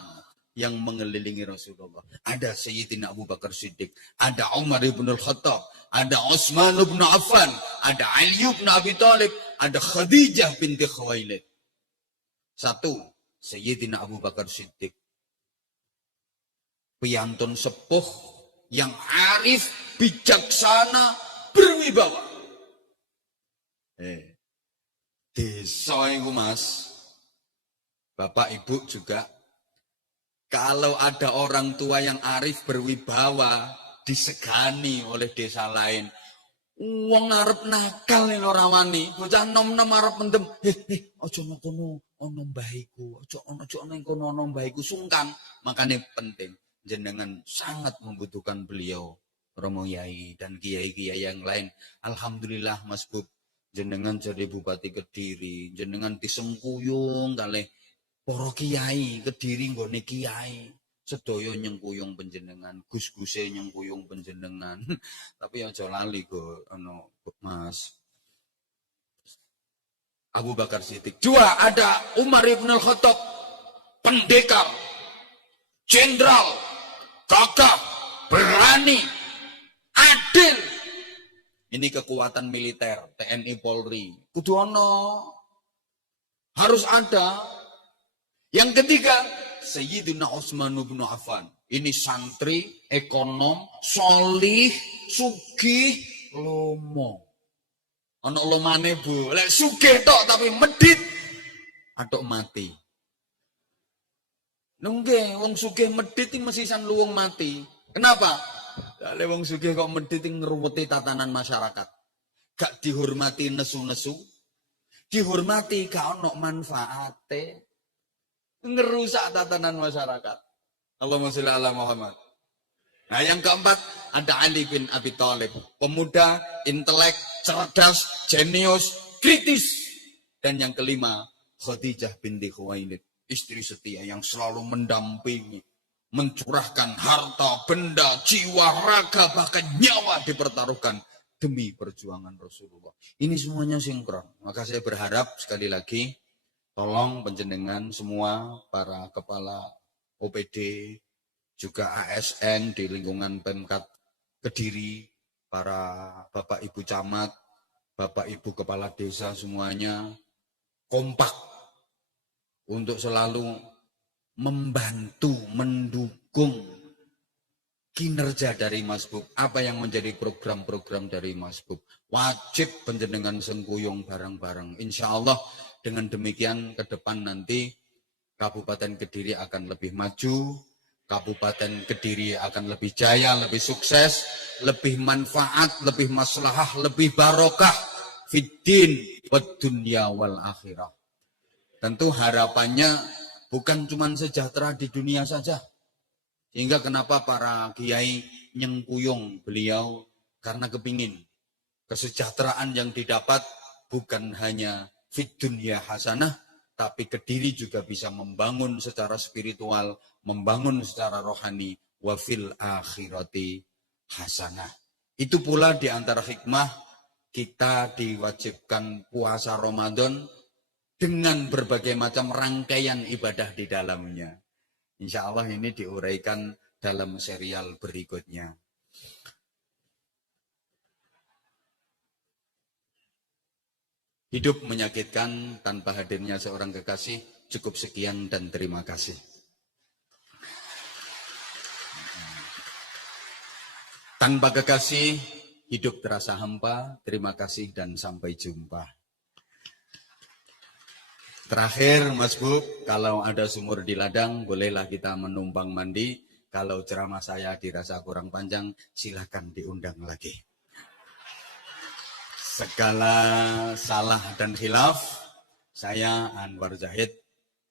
yang mengelilingi Rasulullah. Ada Sayyidina Abu Bakar Siddiq, ada Umar ibn al-Khattab, ada Utsman ibn Affan, ada Ali ibn Abi Thalib, ada Khadijah binti Khuwailid. 1, Sayyidina Abu Bakar Siddiq. Piyantun sepuh yang arif, bijaksana, berwibawa. Desa itu Mas, Bapak Ibu juga. Kalau ada orang tua yang arif berwibawa, disegani oleh desa lain. Wong arep nakal ning ora wani, bocah nom-nom arep mendem. Aja nang kono ana mbahku, aja nang kono ana mbahku, sungkan. Makanya penting jenengan sangat membutuhkan beliau, Romo Yai dan kiai-kiai yang lain. Alhamdulillah Mas Bub, jenengan jadi Bupati Kediri, jenengan disengkuyung kalih para kiai Kediri nggone kiai sedaya nyengkuyung panjenengan, gus-guse nyengkuyung panjenengan. Tapi aja lali go ono Mas Abu Bakar Siddiq. 2, ada Umar ibn al-Khattab, pendekar, jenderal, gagah, berani, adil. Ini kekuatan militer TNI Polri. Kudu ono, harus ada. Yang ketiga, Sayyidina Utsman bin Affan. Ini santri, ekonom, solih, sugih, lomo. Ana lomane Bu. Lek sugih tok tapi medit, atok mati. Nungge, wong sugih medit iki mesisan luwung mati. Kenapa? Lek wong sugih kok medit ngruweti tatanan masyarakat. Gak dihormati nesu-nesu. Dihormati gak ono manfaate. Ngerusak tatanan masyarakat. Allahumma sholli ala Muhammad. Nah, yang keempat ada Ali bin Abi Thalib, pemuda, intelek, cerdas, jenius, kritis. Dan yang kelima, Khadijah binti Khuwailid, istri setia yang selalu mendampingi, mencurahkan harta, benda, jiwa, raga, bahkan nyawa dipertaruhkan demi perjuangan Rasulullah. Ini semuanya sinkron. Maka saya berharap sekali lagi, tolong penjenengan semua para kepala OPD, juga ASN di lingkungan Pemkat Kediri, para Bapak Ibu Camat, Bapak Ibu Kepala Desa semuanya kompak untuk selalu membantu, mendukung kinerja dari Mas Bub. Apa yang menjadi program-program dari Mas Bub. Wajib penjenengan sengkuyung bareng-bareng. Insya Allah dengan demikian ke depan nanti Kabupaten Kediri akan lebih maju, Kabupaten Kediri akan lebih jaya, lebih sukses, lebih manfaat, lebih maslahah, lebih barokah fiddin wad dunya wal akhirah. Tentu harapannya bukan cuma sejahtera di dunia saja. Sehingga kenapa para kiai nyengkuyung beliau, karena kepingin kesejahteraan yang didapat bukan hanya fid dunya hasanah, tapi Kediri juga bisa membangun secara spiritual, membangun secara rohani, wa fil akhirati hasanah. Itu pula di antara hikmah kita diwajibkan puasa Ramadan dengan berbagai macam rangkaian ibadah di dalamnya. Insya Allah ini diuraikan dalam serial berikutnya. Hidup menyakitkan tanpa hadirnya seorang kekasih. Cukup sekian dan terima kasih. Tanpa kekasih, hidup terasa hampa. Terima kasih dan sampai jumpa. Terakhir, Mas Bu, kalau ada sumur di ladang, bolehlah kita menumpang mandi. Kalau ceramah saya dirasa kurang panjang, silakan diundang lagi. Segala salah dan khilaf, saya Anwar Zahid,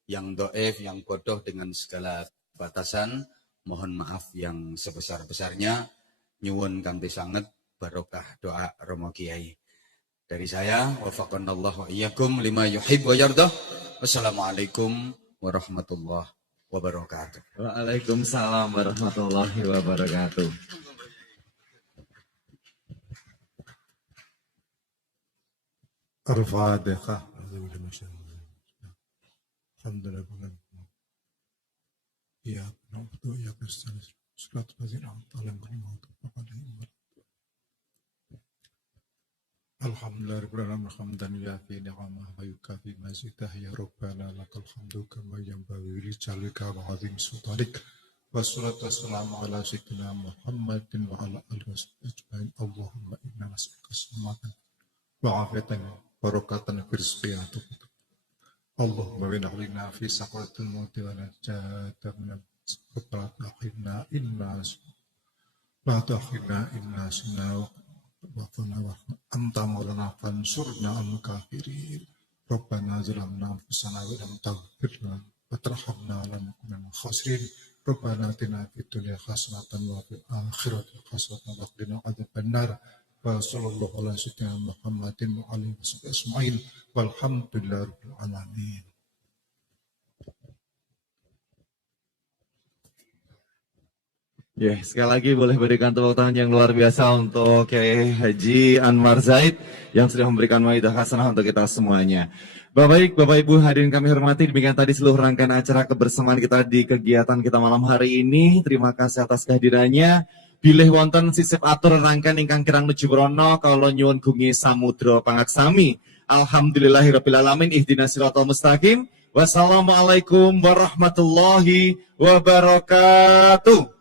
yang do'if, yang bodoh dengan segala batasan, mohon maaf yang sebesar-besarnya, nyuwun kanthi sanget barokah doa Romo Kiai. Dari saya, wafaqanallahu wa iyyakum lima yuhib wa yardah. Wassalamualaikum warahmatullahi wabarakatuh. Waalaikumsalam warahmatullahi wabarakatuh. الفاتحة الحمد لله إياك نعبد وإياك نستعين صراط الذين أنعمت عليهم غير المغضوب عليهم ولا الحمد لله رب العالمين حمدا يوافي نعمه ويكافئ مزيده يا ربنا لك الحمد كما ينبغي لجلالك وعظيم سلطانك والصلاة والسلام على سيدنا محمد وعلى آله وصحبه أجمعين اللهم إنا نسألك السلامة وعافية barokatan firsqiyatu Allahumma bina'lina fi saqratil mauti wa najata minal la ta'khidna inna sinna wa qana wa anta maulana fansurna al-kafirin Rabbana zalamna anfusana wa lam taghfir lana wa tarhamna lanakunanna minal khasirin Rabbana atina fid dunya hasanatan wa fil akhirati hasanatan wa qina adzabannar Wassalamualaikum warahmatullahi wabarakatuh. Walhamdulillahirabbil alamin. Ya, sekali lagi boleh berikan tepuk tangan yang luar biasa untuk Kiai Haji Anwar Zaid yang sudah memberikan maidah hasanah untuk kita semuanya. Bapak Ibu hadirin kami hormati, demikian tadi seluruh rangkaian acara kebersamaan kita di kegiatan kita malam hari ini. Terima kasih atas kehadirannya. Bilih wonten sisip atur rangkaian ingkang kirang nuju brono kawula nyuwun gungi samudra pangaksami. Alhamdulillahirabbil alamin ihdinas siratal mustaqim. Wassalamualaikum warahmatullahi wabarakatuh.